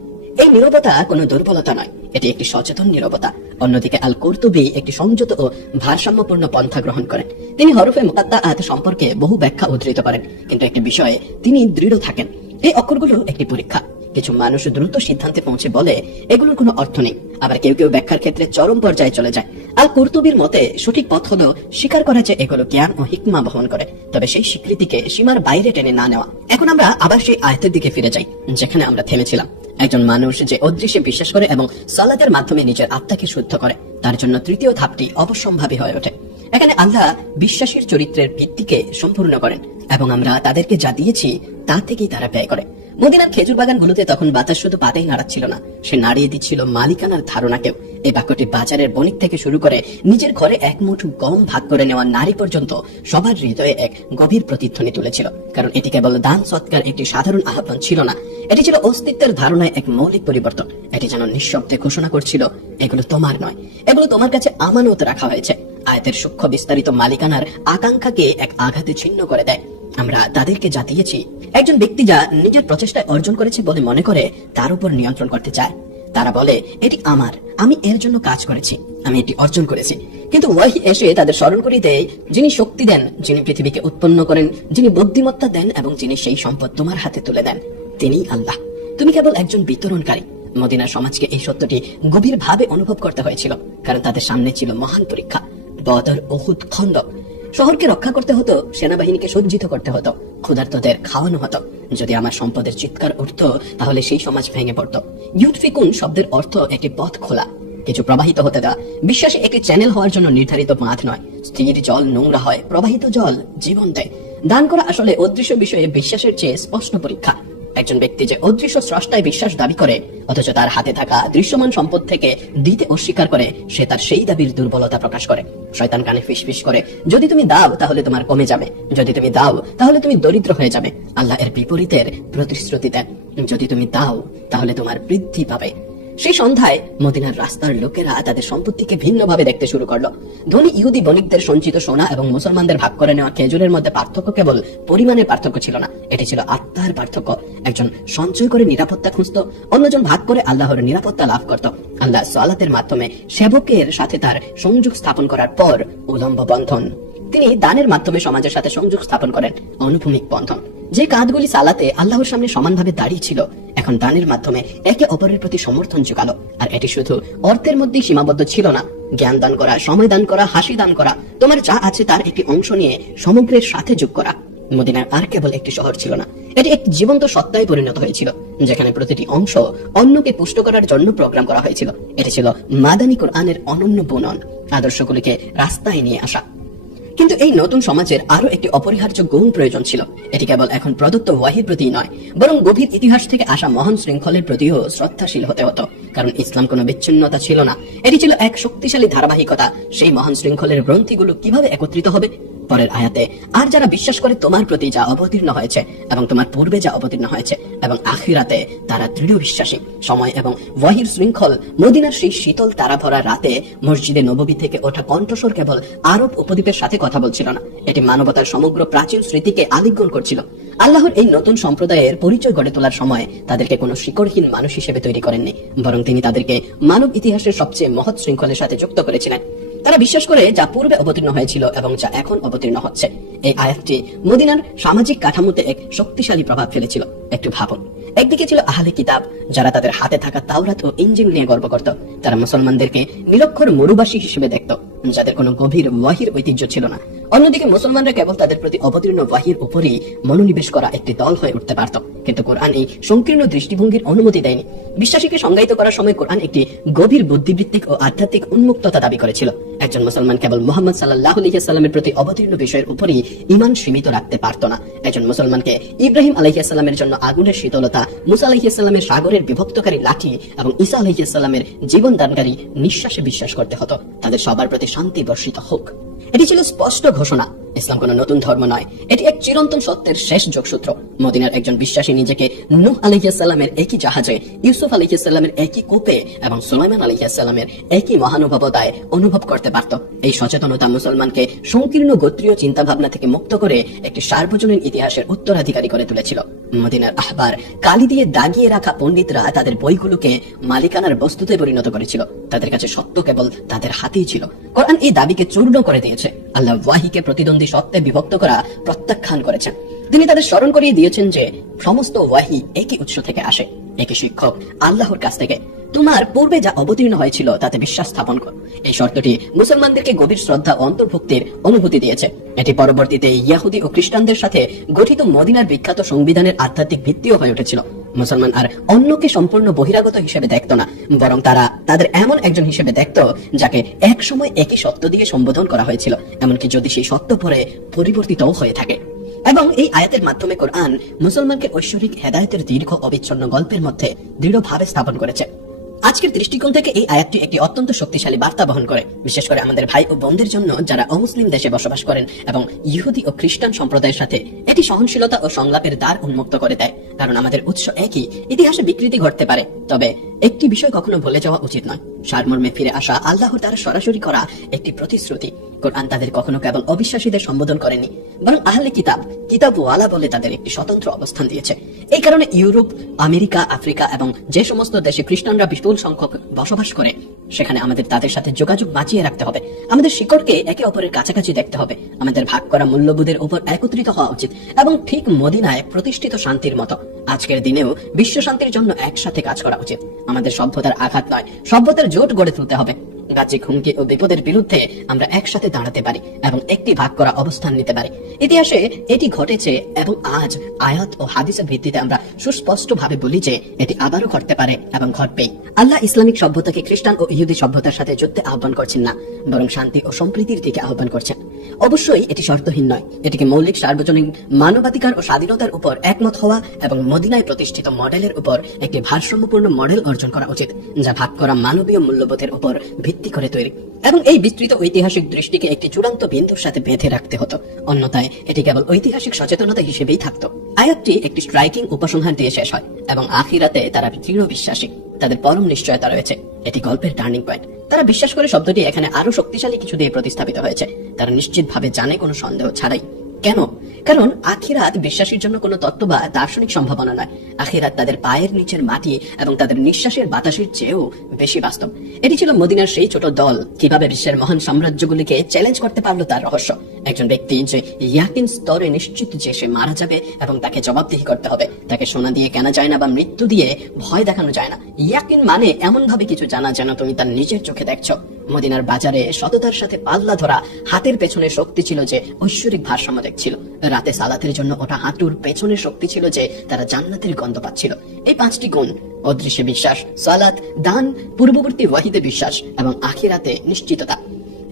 এই নীরবতা কোনো দুর্বলতা নয়, এটি একটি সচেতন নীরবতা। অন্যদিকে আল কুরতুবী একটি সংযত ও ভারসাম্যপূর্ণ পন্থা গ্রহণ করেন। তিনি হরফে মুকাত্তাআত সম্পর্কে বহু ব্যাখ্যা উদ্ধৃত করেন, কিন্তু একটি বিষয়ে তিনি দৃঢ় থাকেন, এই অক্ষরগুলো একটি পরীক্ষা। কিছু মানুষ দ্রুত সিদ্ধান্তে পৌঁছে বলে এগুলোর কোনো অর্থ নেই, আবার কেউ কেউ ব্যাখ্যার ক্ষেত্রে চরম পর্যায়ে চলে যায়। আল কুরতুবীর মতে সঠিক পথ হলো স্বীকার করা যে এগুলো জ্ঞান ও হিকমা বহন করে, তবে সেই স্বীকৃতিকে সীমার বাইরে টেনে না নেওয়া। এখন আমরা আবার সেই আয়াতের দিকে ফিরে যাই যেখানে আমরা থেমেছিলাম। একজন মানুষ যে অদৃশ্যে বিশ্বাস করে এবং সালাতের মাধ্যমে নিজের আত্মাকে শুদ্ধ করে, তার জন্য তৃতীয় ধাপটি অবশ্যম্ভাবী হয়ে ওঠে। এখানে আল্লাহ বিশ্বাসীর চরিত্রের ভিত্তিকে সম্পূর্ণ করেন এবং আমরা তাদেরকে যা দিয়েছি তা থেকেই তারা ব্যয় করে। মদিনার খেজুর বাগানগুলোতে তখন বাতাস শুধু পাতাই নাড়াচ্ছিল না, সে নাড়িয়ে দিচ্ছিল মালিকানার ধারণাকেও। এই বাক্যটি বাজারের বণিক থেকে শুরু করে নিজের ঘরে এক মুঠো গম ভাগ করে নেওয়া নারী পর্যন্ত সবার হৃদয়ে এক গভীর প্রতিধ্বনি তুলেছিল, কারণ এটি কেবল দান সৎকার একটি সাধারণ আহ্বান ছিল না, এটি ছিল অস্তিত্বের ধারণায় এক মৌলিক পরিবর্তন। এটি যেন নিঃশব্দে ঘোষণা করছিল, এগুলো তোমার নয়, এগুলো তোমার কাছে আমানত রাখা হয়েছে। আয়াতের সূক্ষ্ম বিস্তারিত মালিকানার আকাঙ্ক্ষাকে এক আঘাতে ছিন্ন করে দেয়। আমরা তাদেরকে যা দিয়েছি, একজন ব্যক্তি যা নিজের প্রচেষ্টায় অর্জন করেছে বলে মনে করে তার উপর নিয়ন্ত্রণ করতে চায়। তারা বলে এটি আমার, আমি এর জন্য কাজ করেছি, আমি এটি অর্জন করেছি। কিন্তু ওয়াহী এসে তাদের স্মরণ করিয়ে দেয়, যিনি শক্তি দেন, যিনি পৃথিবীকে উৎপন্ন করেন, যিনি বুদ্ধিমত্তা দেন এবং যিনি সেই সম্পদ তোমার হাতে তুলে দেন, তিনিই আল্লাহ। তুমি কেবল একজন বিতরণকারী। মদিনার সমাজকে এই সত্যটি গভীরভাবে অনুভব করতে হয়েছিল, কারণ তাদের সামনে ছিল মহান পরীক্ষা, বদর, উহুদ, খন্দক। শহরকে রক্ষা করতে হতো, সেনাবাহিনীকে সজ্জিত করতে হতো, ক্ষুধার্তদের খাওয়ানো হতো। যদি আমার সম্পদের চিৎকার উঠত তাহলে সেই সমাজ ভেঙে পড়ত। ইউতফিকুন শব্দের অর্থ একটি পথ খোলা, কিছু প্রবাহিত হতে দেওয়া। বিশ্বাসে একটি চ্যানেল হওয়ার জন্য নির্ধারিত বাঁধ নয়। স্থির জল নোংরা হয়, প্রবাহিত জল জীবন দেয়। দান করা আসলে অদৃশ্য বিষয়ে বিশ্বাসের চেয়ে স্পষ্ট পরীক্ষা। একজন ব্যক্তি যে অদৃশ্য স্রষ্টায় বিশ্বাস দাবি করে অথচ তার হাতে থাকা দৃশ্যমান সম্পদ থেকে দিতে অস্বীকার করে, সে তার সেই দাবির দুর্বলতা প্রকাশ করে। শয়তান কানে ফিসফিস করে, যদি তুমি দাও তাহলে তোমার কমে যাবে, যদি তুমি দাও তাহলে তুমি দরিদ্র হয়ে যাবে। আল্লাহ এর বিপরীতের প্রতিশ্রুতি দেন, যদি তুমি দাও তাহলে তোমার বৃদ্ধি পাবে। সেই সন্ধ্যায় মদিনার রাস্তার লোকেরা তাদের সম্পত্তিকে ভিন্নভাবে দেখতে শুরু করলো। ধনী ইহুদি বণিকদের সঞ্চিত সোনা এবং মুসলমানদের ভাগ করে নেওয়া খেজুরের মধ্যে পার্থক্য কেবল পরিমাণের পার্থক্য ছিল না, এটি ছিল আত্মার পার্থক্য। একজন সঞ্চয় করে নিরাপত্তা খুঁজত, অন্যজন ভাগ করে আল্লাহর নিরাপত্তা লাভ করত। আল্লাহ সালাতের মাধ্যমে সেবকের সাথে তার সংযোগ স্থাপন করার পর উলম্ব বন্ধন তিনি দানের মাধ্যমে সমাজের সাথে সংযোগ স্থাপন করেন, অনুভূমিক বন্ধন। যে কাঁধগুলি সালাতে আল্লাহর সামনে সমানভাবে দাঁড়িয়ে ছিল, এখন দানের মাধ্যমে একে অপরের প্রতি সমর্থন জোগালো। আর এটি শুধু অর্থের মধ্যেই সীমাবদ্ধ ছিল না, জ্ঞান দান করা, সময় দান করা, হাসি দান করা, তোমার যা আছে তার একটি অংশ নিয়ে সমগ্রের সাথে যোগ করা। মদিনার আর কেবল একটি শহর ছিল না, এটি একটি জীবন্ত সত্তায় পরিণত হয়েছিল, যেখানে প্রতিটি অংশ অন্যকে পুষ্ট করার জন্য প্রোগ্রাম করা হয়েছিল। এটি ছিল মাদানী কোরআনের অনন্য বুনন, আদর্শগুলিকে রাস্তায় নিয়ে আসা। কিন্তু এই নতুন সমাজের আরো একটি অপরিহার্য গুণ প্রয়োজন ছিল। এটি কেবল এখন প্রদত্ত ওয়াহির প্রতি নয়, বরং গভীর ইতিহাস থেকে আসা মহান শৃঙ্খলের প্রতিও শ্রদ্ধাশীল হতে হতো। কারণ ইসলাম কোনো বিচ্ছিন্নতা ছিল না, এটি ছিল এক শক্তিশালী ধারাবাহিকতা। সেই মহান শৃঙ্খলের গ্রন্থিগুলো কিভাবে একত্রিত হবে? পরের আয়াতে, আর যারা বিশ্বাস করে তোমার প্রতি যা অবতীর্ণ হয়েছে এবং তোমার পূর্বে যা অবতীর্ণ হয়েছে এবং আখিরাতে তারা দৃঢ় বিশ্বাসী। সময় এবং ওয়াহির শৃঙ্খল মদিনার সেই শীতল তারা ভরা রাতে মসজিদে নববী থেকে ওঠা কণ্ঠস্বর কেবল আরব উপদ্বীপের সাথে কথা বলছিল না, এটি মানবতার সমগ্র প্রাচীন স্মৃতিকে আলিঙ্গন করছিল। আল্লাহর এই নতুন সম্প্রদায়ের পরিচয় গড়ে তোলার সময় তাদেরকে কোনো শিকড়হীন মানুষ হিসেবে তৈরি করেননি, বরং তিনি তাদেরকে মানব ইতিহাসের সবচেয়ে মহৎ শৃঙ্খলের সাথে যুক্ত করেছিলেন। তারা বিশ্বাস করে যা পূর্বে অবতীর্ণ হয়েছিল এবং যা এখন অবতীর্ণ হচ্ছে। এই আয়াতটি মদিনার সামাজিক কাঠামোতে এক শক্তিশালী প্রভাব ফেলেছিল। একটু ভাবুন, একদিকে ছিল আহলে কিতাব, যারা তাদের হাতে থাকা তাওরাত ও ইনজিল নিয়ে গর্ব করত। তারা মুসলমানদেরকে নিরক্ষর মরুবাসী হিসেবে দেখত, যাদের কোনো গভীর ওয়াহির ঐতিহ্য ছিল না। অন্যদিকে মুসলমানরা কেবল তাদের প্রতি অবতীর্ণ ওয়াহির উপরই মনোনিবেশ করা একটি দল হয়ে উঠতে পারত। কিন্তু কোরআন এই সংকীর্ণ দৃষ্টিভঙ্গির অনুমতি দেয়নি। বিশ্বাসীকে সংজ্ঞায়িত করার সময় কোরআন একটি গভীর বুদ্ধিবৃত্তিক ও আধ্যাত্মিক উন্মুক্ততা দাবি করেছিল। একজন মুসলমান কেবল মুহাম্মদ সাল্লাল্লাহু আলাইহি সাল্লামের প্রতি অবতীর্ণ বিষয়ের উপরই ঈমান সীমিত রাখতে পারত না। একজন মুসলমানকে ইব্রাহিম আলাইহিস সালামের জন্য আগুনের শীতলতা, মুসা আলাইহিস সালামের সাগরের বিভক্তকারী লাঠি এবং ঈসা আলাইহিস সালামের জীবন দানকারী নিঃশ্বাসে বিশ্বাস করতে হতো। তাদের সবার প্রতি শান্তি বর্ষিত হোক। এটি ছিল স্পষ্ট ঘোষণা। ইসলাম কোনো নতুন ধর্ম নয়, এটি এক চিরন্তন সত্যের শেষ যোগসূত্র। মদিনার একজন বিশ্বাসী নিজেকে নূহ আলাইহিস সালামের একই জাহাজে, ইউসুফ আলাইহিস সালামের একই কূপে এবং সুলাইমান আলাইহিস সালামের একই মহানুভবতায় অনুভব করতে পারত। এই সচেতনতা মুসলমানকে সংকীর্ণ গোত্রীয় চিন্তা ভাবনা থেকে মুক্ত করে একটি সার্বজনীন ইতিহাসের উত্তরাধিকারী করে তুলেছিল। মদিনার আহবার কালি দিয়ে দাগিয়ে রাখা পণ্ডিতরা তাদের বইগুলোকে মালিকানার বস্তুতে পরিণত করেছিল। তাদের কাছে সত্য কেবল তাদের হাতেই ছিল। কোরআন এই দাবিকে চূর্ণ করে দিয়েছে। আল্লাহ ওয়াহিকে প্রতিদ্বন্দ্বী সত্যে বিভক্ত করা প্রত্যাখ্যান করেছেন। তিনি তাদের স্মরণ করিয়ে দিয়েছেন যে সমস্ত ওয়াহি একই উৎস থেকে আসে, একই শিক্ষক আল্লাহর কাছ থেকে। তোমার পূর্বে যা অবতীর্ণ হয়েছিল তাতে বিশ্বাস স্থাপন কর। এই শর্তটি মুসলমানদেরকে গভীর শ্রদ্ধা ও অন্তর্ভুক্তির অনুভূতি দিয়েছে। এটি পরবর্তীতে ইয়াহুদি ও খ্রিস্টানদের সাথে গঠিত মদিনার বিখ্যাত সংবিধানের আধ্যাত্মিক ভিত্তিও হয়ে উঠেছিল। মুসলমান আর অন্যকে সম্পূর্ণ বহিরাগত হিসেবে দেখত না, বরং তারা তাদের এমন একজন হিসেবে দেখত যাকে এক সময় একই সত্য দিয়ে সম্বোধন করা হয়েছিল, এমনকি যদি সেই সত্য পরে পরিবর্তিতও হয়ে থাকে। এবং এই আয়াতের মাধ্যমে কোরআন মুসলমানকে ঐশ্বরিক হেদায়েতের দীর্ঘ অবিচ্ছিন্ন গল্পের মধ্যে দৃঢ়ভাবে স্থাপন করেছে। আজকের দৃষ্টিকোণ থেকে এই আয়াতটি একটি অত্যন্ত শক্তিশালী বার্তা বহন করে, বিশেষ করে আমাদের ভাই ও বোনদের জন্য যারা অমুসলিম দেশে বসবাস করেন এবং ইহুদি ও খ্রিস্টান সম্প্রদায়ের সাথে। এটি সহনশীলতা ও সংলাপের দ্বার উন্মুক্ত করে দেয়, কারণ আমাদের উৎস একই। ইতিহাসে বিকৃতি ঘটতে পারে, তবে একটি বিষয় কখনো ভুলে যাওয়া উচিত নয়, সারমর্মে ফিরে আসা আল্লাহর দ্বারা সরাসরি করা একটি প্রতিশ্রুতি। কোরআন তাদের কখনো কেবল অবিশ্বাসীদের সম্বোধন করেনি, বরং আহলে কিতাবওয়ালা বলে তাদের একটি স্বতন্ত্র অবস্থান দিয়েছে। এই কারণে ইউরোপ, আমেরিকা, আফ্রিকা এবং যে সমস্ত দেশে খ্রিস্টানরা বিপুল সংখ্যক বসবাস করে, সেখানে আমাদের তাদের সাথে যোগাযোগ বাঁচিয়ে রাখতে হবে। আমাদের শিকড়কে একে অপরের কাছাকাছি দেখতে হবে। আমাদের ভাগ করা মূল্যবোধের উপর একত্রিত হওয়া উচিত এবং ঠিক মদিনায় প্রতিষ্ঠিত শান্তির মতো আজকের দিনেও বিশ্ব শান্তির জন্য একসাথে কাজ করা উচিত। আমাদের সভ্যতার আঘাত নয়, সভ্যতার জোট গড়ে তুলতে হবে। বাহ্যিক হুমকি ও বিপদের বিরুদ্ধে আমরা একসাথে দাঁড়াতে পারি এবং একটি ভাগ করা অবস্থান নিতে পারি। ইতিহাসে এটি ঘটেছে এবং আজ আয়াত ও হাদিসের ভিত্তিতে আমরা সুস্পষ্ট ভাবে বলি যে এটি আবারও ঘটতে পারে এবং ঘটবেই। আল্লাহ ইসলামিক সভ্যতাকে খ্রিস্টান ও ইহুদি সভ্যতার সাথে যুদ্ধে আহ্বান করছেন না, বরং শান্তি ও সম্প্রীতির দিকে আহ্বান করছেন। অবশ্যই এটি শর্তহীন নয়, এটিকে মৌলিক সার্বজনীন মানবাধিকার ও স্বাধীনতার উপর একমত হওয়া এবং মদিনায় প্রতিষ্ঠিত মডেলের উপর একটি ভারসাম্যপূর্ণ মডেল অর্জন করা উচিত, যা ভাগ করা মানবীয় মূল্যবোধের উপর ভিত্তি করে তৈরি। এবং এই বিস্তৃত ঐতিহাসিক দৃষ্টিকে একটি চূড়ান্ত বিন্দুর সাথে বেঁধে রাখতে হতো, অন্যথায় এটি কেবল ঐতিহাসিক সচেতনতা হিসেবেই থাকতো। আয়াতটি একটি স্ট্রাইকিং উপসংহার দিয়ে শেষ হয় এবং আখিরাতে তারা দৃঢ় বিশ্বাসী, তাদের পরম নিশ্চয়তা রয়েছে। এটি গল্পের টার্নিং পয়েন্ট। তারা বিশ্বাস করে শব্দটি এখানে আরো শক্তিশালী কিছু দিয়ে প্রতিস্থাপিত হয়েছে। তারা নিশ্চিতভাবে জানে, কোনো সন্দেহ ছাড়াই। কেন? কারণ আখিরাত বিশ্বাসীর জন্য কোনো তত্ত্ব বা দার্শনিক সম্ভাবনা নয়। আখিরাত তাদের পায়ের নিচের মাটি এবং তাদের নিঃশ্বাসের বাতাসের চেয়েও বেশি বাস্তব। এটি ছিল মদিনার সেই ছোট দল কিভাবে বিশ্বের মহান সাম্রাজ্যগুলিকে চ্যালেঞ্জ করতে পারলো তার রহস্য। একজন ব্যক্তি যে ইয়াকিন স্তরে নিশ্চিত যে সে মারা যাবে এবং তাকে জবাবদিহি করতে হবে। তাকে সোনা দিয়ে কেনা যায় না বা মৃত্যু দিয়ে ভয় দেখানো যায় না। ইয়াকিন মানে এমন ভাবে কিছু জানা যেন তুমি তার নিজের চোখে দেখছো। মদিনার বাজারে সততার সাথে পাল্লা ধরা হাতের পেছনে শক্তি ছিল যে ঐশ্বরিক ভারসাম্য দেখছিল। রাতে সালাতের জন্য ওটা হাঁটুর পেছনে শক্তি ছিল যে তারা জান্নাতের গন্ধ পাচ্ছিল। এই 5টি গুণ অদৃশ্যে বিশ্বাস, সালাত, দান, পূর্ববর্তী ওয়াহিদে বিশ্বাস এবং আখিরাতে নিশ্চিততা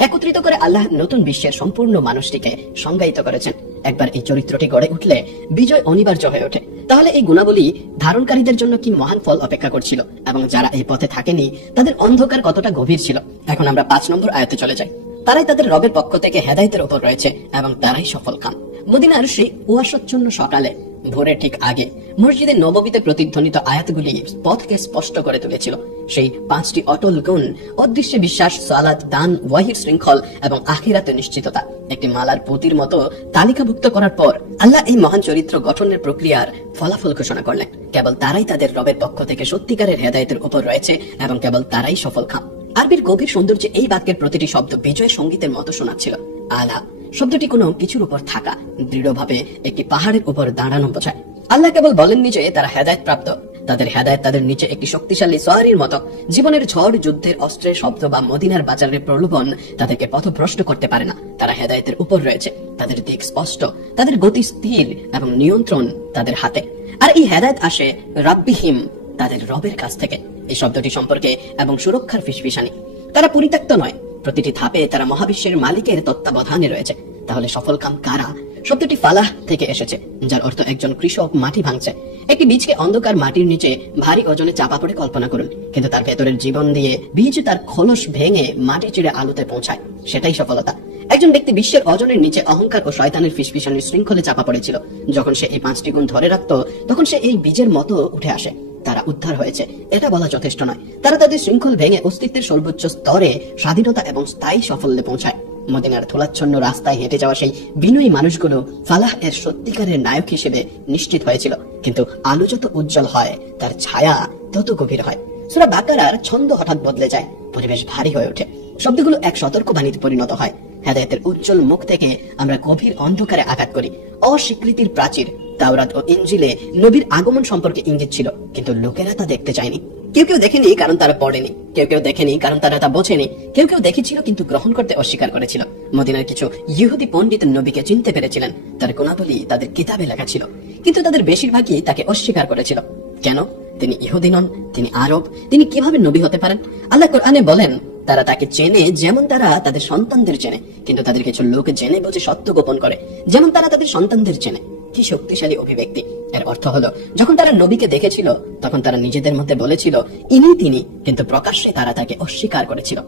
একত্রিত করে আল্লাহ নতুন বিশ্বের সম্পূর্ণ মানুষটিকে সংজ্ঞায়িত করেছেন। একবার এই চরিত্রটি গড়ে উঠলে বিজয় অনিবার্য হয়ে ওঠে। তাহলে এই গুণাবলী ধারণকারীদের জন্য কি মহান ফল অপেক্ষা করছিল এবং যারা এই পথে থাকেনি তাদের অন্ধকার কতটা গভীর ছিল। এখন আমরা 5 নম্বর আয়াতে চলে যাই। তারাই তাদের রবের পক্ষ থেকে হেদায়েতের উপর রয়েছে এবং তারাই সফল কাম। মদিনার সেই কুয়াশাচ্ছন্ন সকালে ভোরের ঠিক আগে মসজিদে নববীতে প্রতিধ্বনিত আয়াতগুলি পথকে স্পষ্ট করে তুলেছিল। সেই 5টি অটল গুণ অদৃশ্যে বিশ্বাস, সালাত, দান, ওয়াহির শৃঙ্খল এবং আখিরাতে নিশ্চিততা একটি মালার পুঁতির মতো তালিকাভুক্ত করার পর আল্লাহ এই মহান চরিত্র গঠনের প্রক্রিয়ার ফলাফল ঘোষণা করলেন। কেবল তারাই তাদের রবের পক্ষ থেকে সত্যিকারের হেদায়েতের উপর রয়েছে এবং কেবল তারাই সফল কাম। আরবির গভীর সৌন্দর্যে এই বাক্যের প্রতিটি শব্দ বিজয় সঙ্গীতের মতো শোনাচ্ছিল। আলা শব্দটি কোনো কিছুর উপর থাকা, দৃঢ়ভাবে একটি পাহাড়ের উপর দাঁড়ানো বোঝায়। আল্লাহ কেবল বলেননি যে তারা হেদায়েত প্রাপ্ত, তাদের হেদায়েত তাদের নিচে একটি শক্তিশালী সোয়ারির মতো। জীবনের ঝড়, যুদ্ধের অস্ত্রের শব্দ বা মদিনার বাজারের প্রলোভন তাদেরকে পথভ্রষ্ট করতে পারে না। তারা হেদায়েতের উপর রয়েছে, তাদের দিক স্পষ্ট, তাদের গতি স্থির এবং নিয়ন্ত্রণ তাদের হাতে। আর এই হেদায়েত আসে রাব্বিহিম, তাদের রবের কাছ থেকে। এই শব্দটি সম্পর্কে এবং সুরক্ষার ফিসফিসানি। তারা পরিত্যক্ত নয়, প্রতিটি ধাপে তারা মহাবিশ্বের মালিকের তত্ত্বাবধানে রয়েছে। তাহলে সফলকাম কারা? শব্দটি ফালাহ থেকে এসেছে, যার অর্থ একজন কৃষক মাটি ভাঙছে। একটি বীজকে অন্ধকার মাটির নিচে ভারী ওজনে চাপা পড়ে কল্পনা করুন, কিন্তু তার ভেতরের জীবন দিয়ে বীজ তার খোলস ভেঙে মাটি চিড়ে আলোতে পৌঁছায়। সেটাই সফলতা। একজন ব্যক্তি বিশ্বের ওজনের নিচে অহংকার ও শয়তানের ফিসফিসানির শৃঙ্খলে চাপা পড়েছিল। যখন সে এই 5টি গুণ ধরে রাখতো তখন সে এই বীজের মতো উঠে আসে। তারা উদ্ধার হয়েছে এটা বলা যথেষ্ট নয়। তারা তাদের শৃঙ্খল ভেঙে অস্তিত্বের সর্বোচ্চ স্তরে স্বাধীনতা এবং স্থায়ী সাফল্যে পৌঁছায়। মদিনার ধুলাচ্ছন্ন রাস্তায় হেঁটে যাওয়া সেই বিনয়ী মানুষগুলো ফালাহ এর সত্যিকারের নায়ক হিসেবে নিশ্চিত হয়েছিল। কিন্তু আলো যত উজ্জ্বল হয় তার ছায়া তত গভীর হয়। সূরা বাকারার ছন্দ হঠাৎ বদলে যায়, পরিবেশ ভারী হয়ে ওঠে, শব্দগুলো এক সতর্কবাণীতে পরিণত হয়। হেদায়েতের উজ্জ্বল মুখ থেকে আমরা গভীর অন্ধকারে আঘাত করি। অস্বীকৃতির প্রাচীর। তাওরাত ও ইনজিলে নবীর আগমন সম্পর্কে ইঙ্গিত ছিল, কিন্তু লোকেরা তা দেখতে চায়নি। কেউ কেউ দেখেনি কারণ তারা পড়েনি, কেউ কেউ দেখেনি কারণ তারা তা বোঝেনি, কেউ কেউ দেখেছিল কিন্তু গ্রহণ করতে অস্বীকার করেছিল। মদিনার কিছু ইহুদি পণ্ডিত নবীকে চিনতে পেরেছিলেন, তার গুণাবলী তাদের কিতাবে লেখা ছিল, কিন্তু তাদের বেশিরভাগই তাকে অস্বীকার করেছিল। কেন? তিনি ইহুদি নন, তিনি আরব, তিনি কিভাবে নবী হতে পারেন? আল্লাহ কোরআনে বলেন তারা তাকে চেনে যেমন তারা তাদের সন্তানদের চেনে, কিন্তু তাদের কিছু লোক জেনে বুঝে সত্য গোপন করে যেমন তারা তাদের সন্তানদের চেনে। কি শক্তিশালী অভিব্যক্তি! এর অর্থ হলো যখন তারা নবীকে দেখেছিল তখন তারা নিজেদের মধ্যে বলেছিল ইনি তিনি, কিন্তু প্রকাশ্যে তারা তাকে অস্বীকার করেছিল।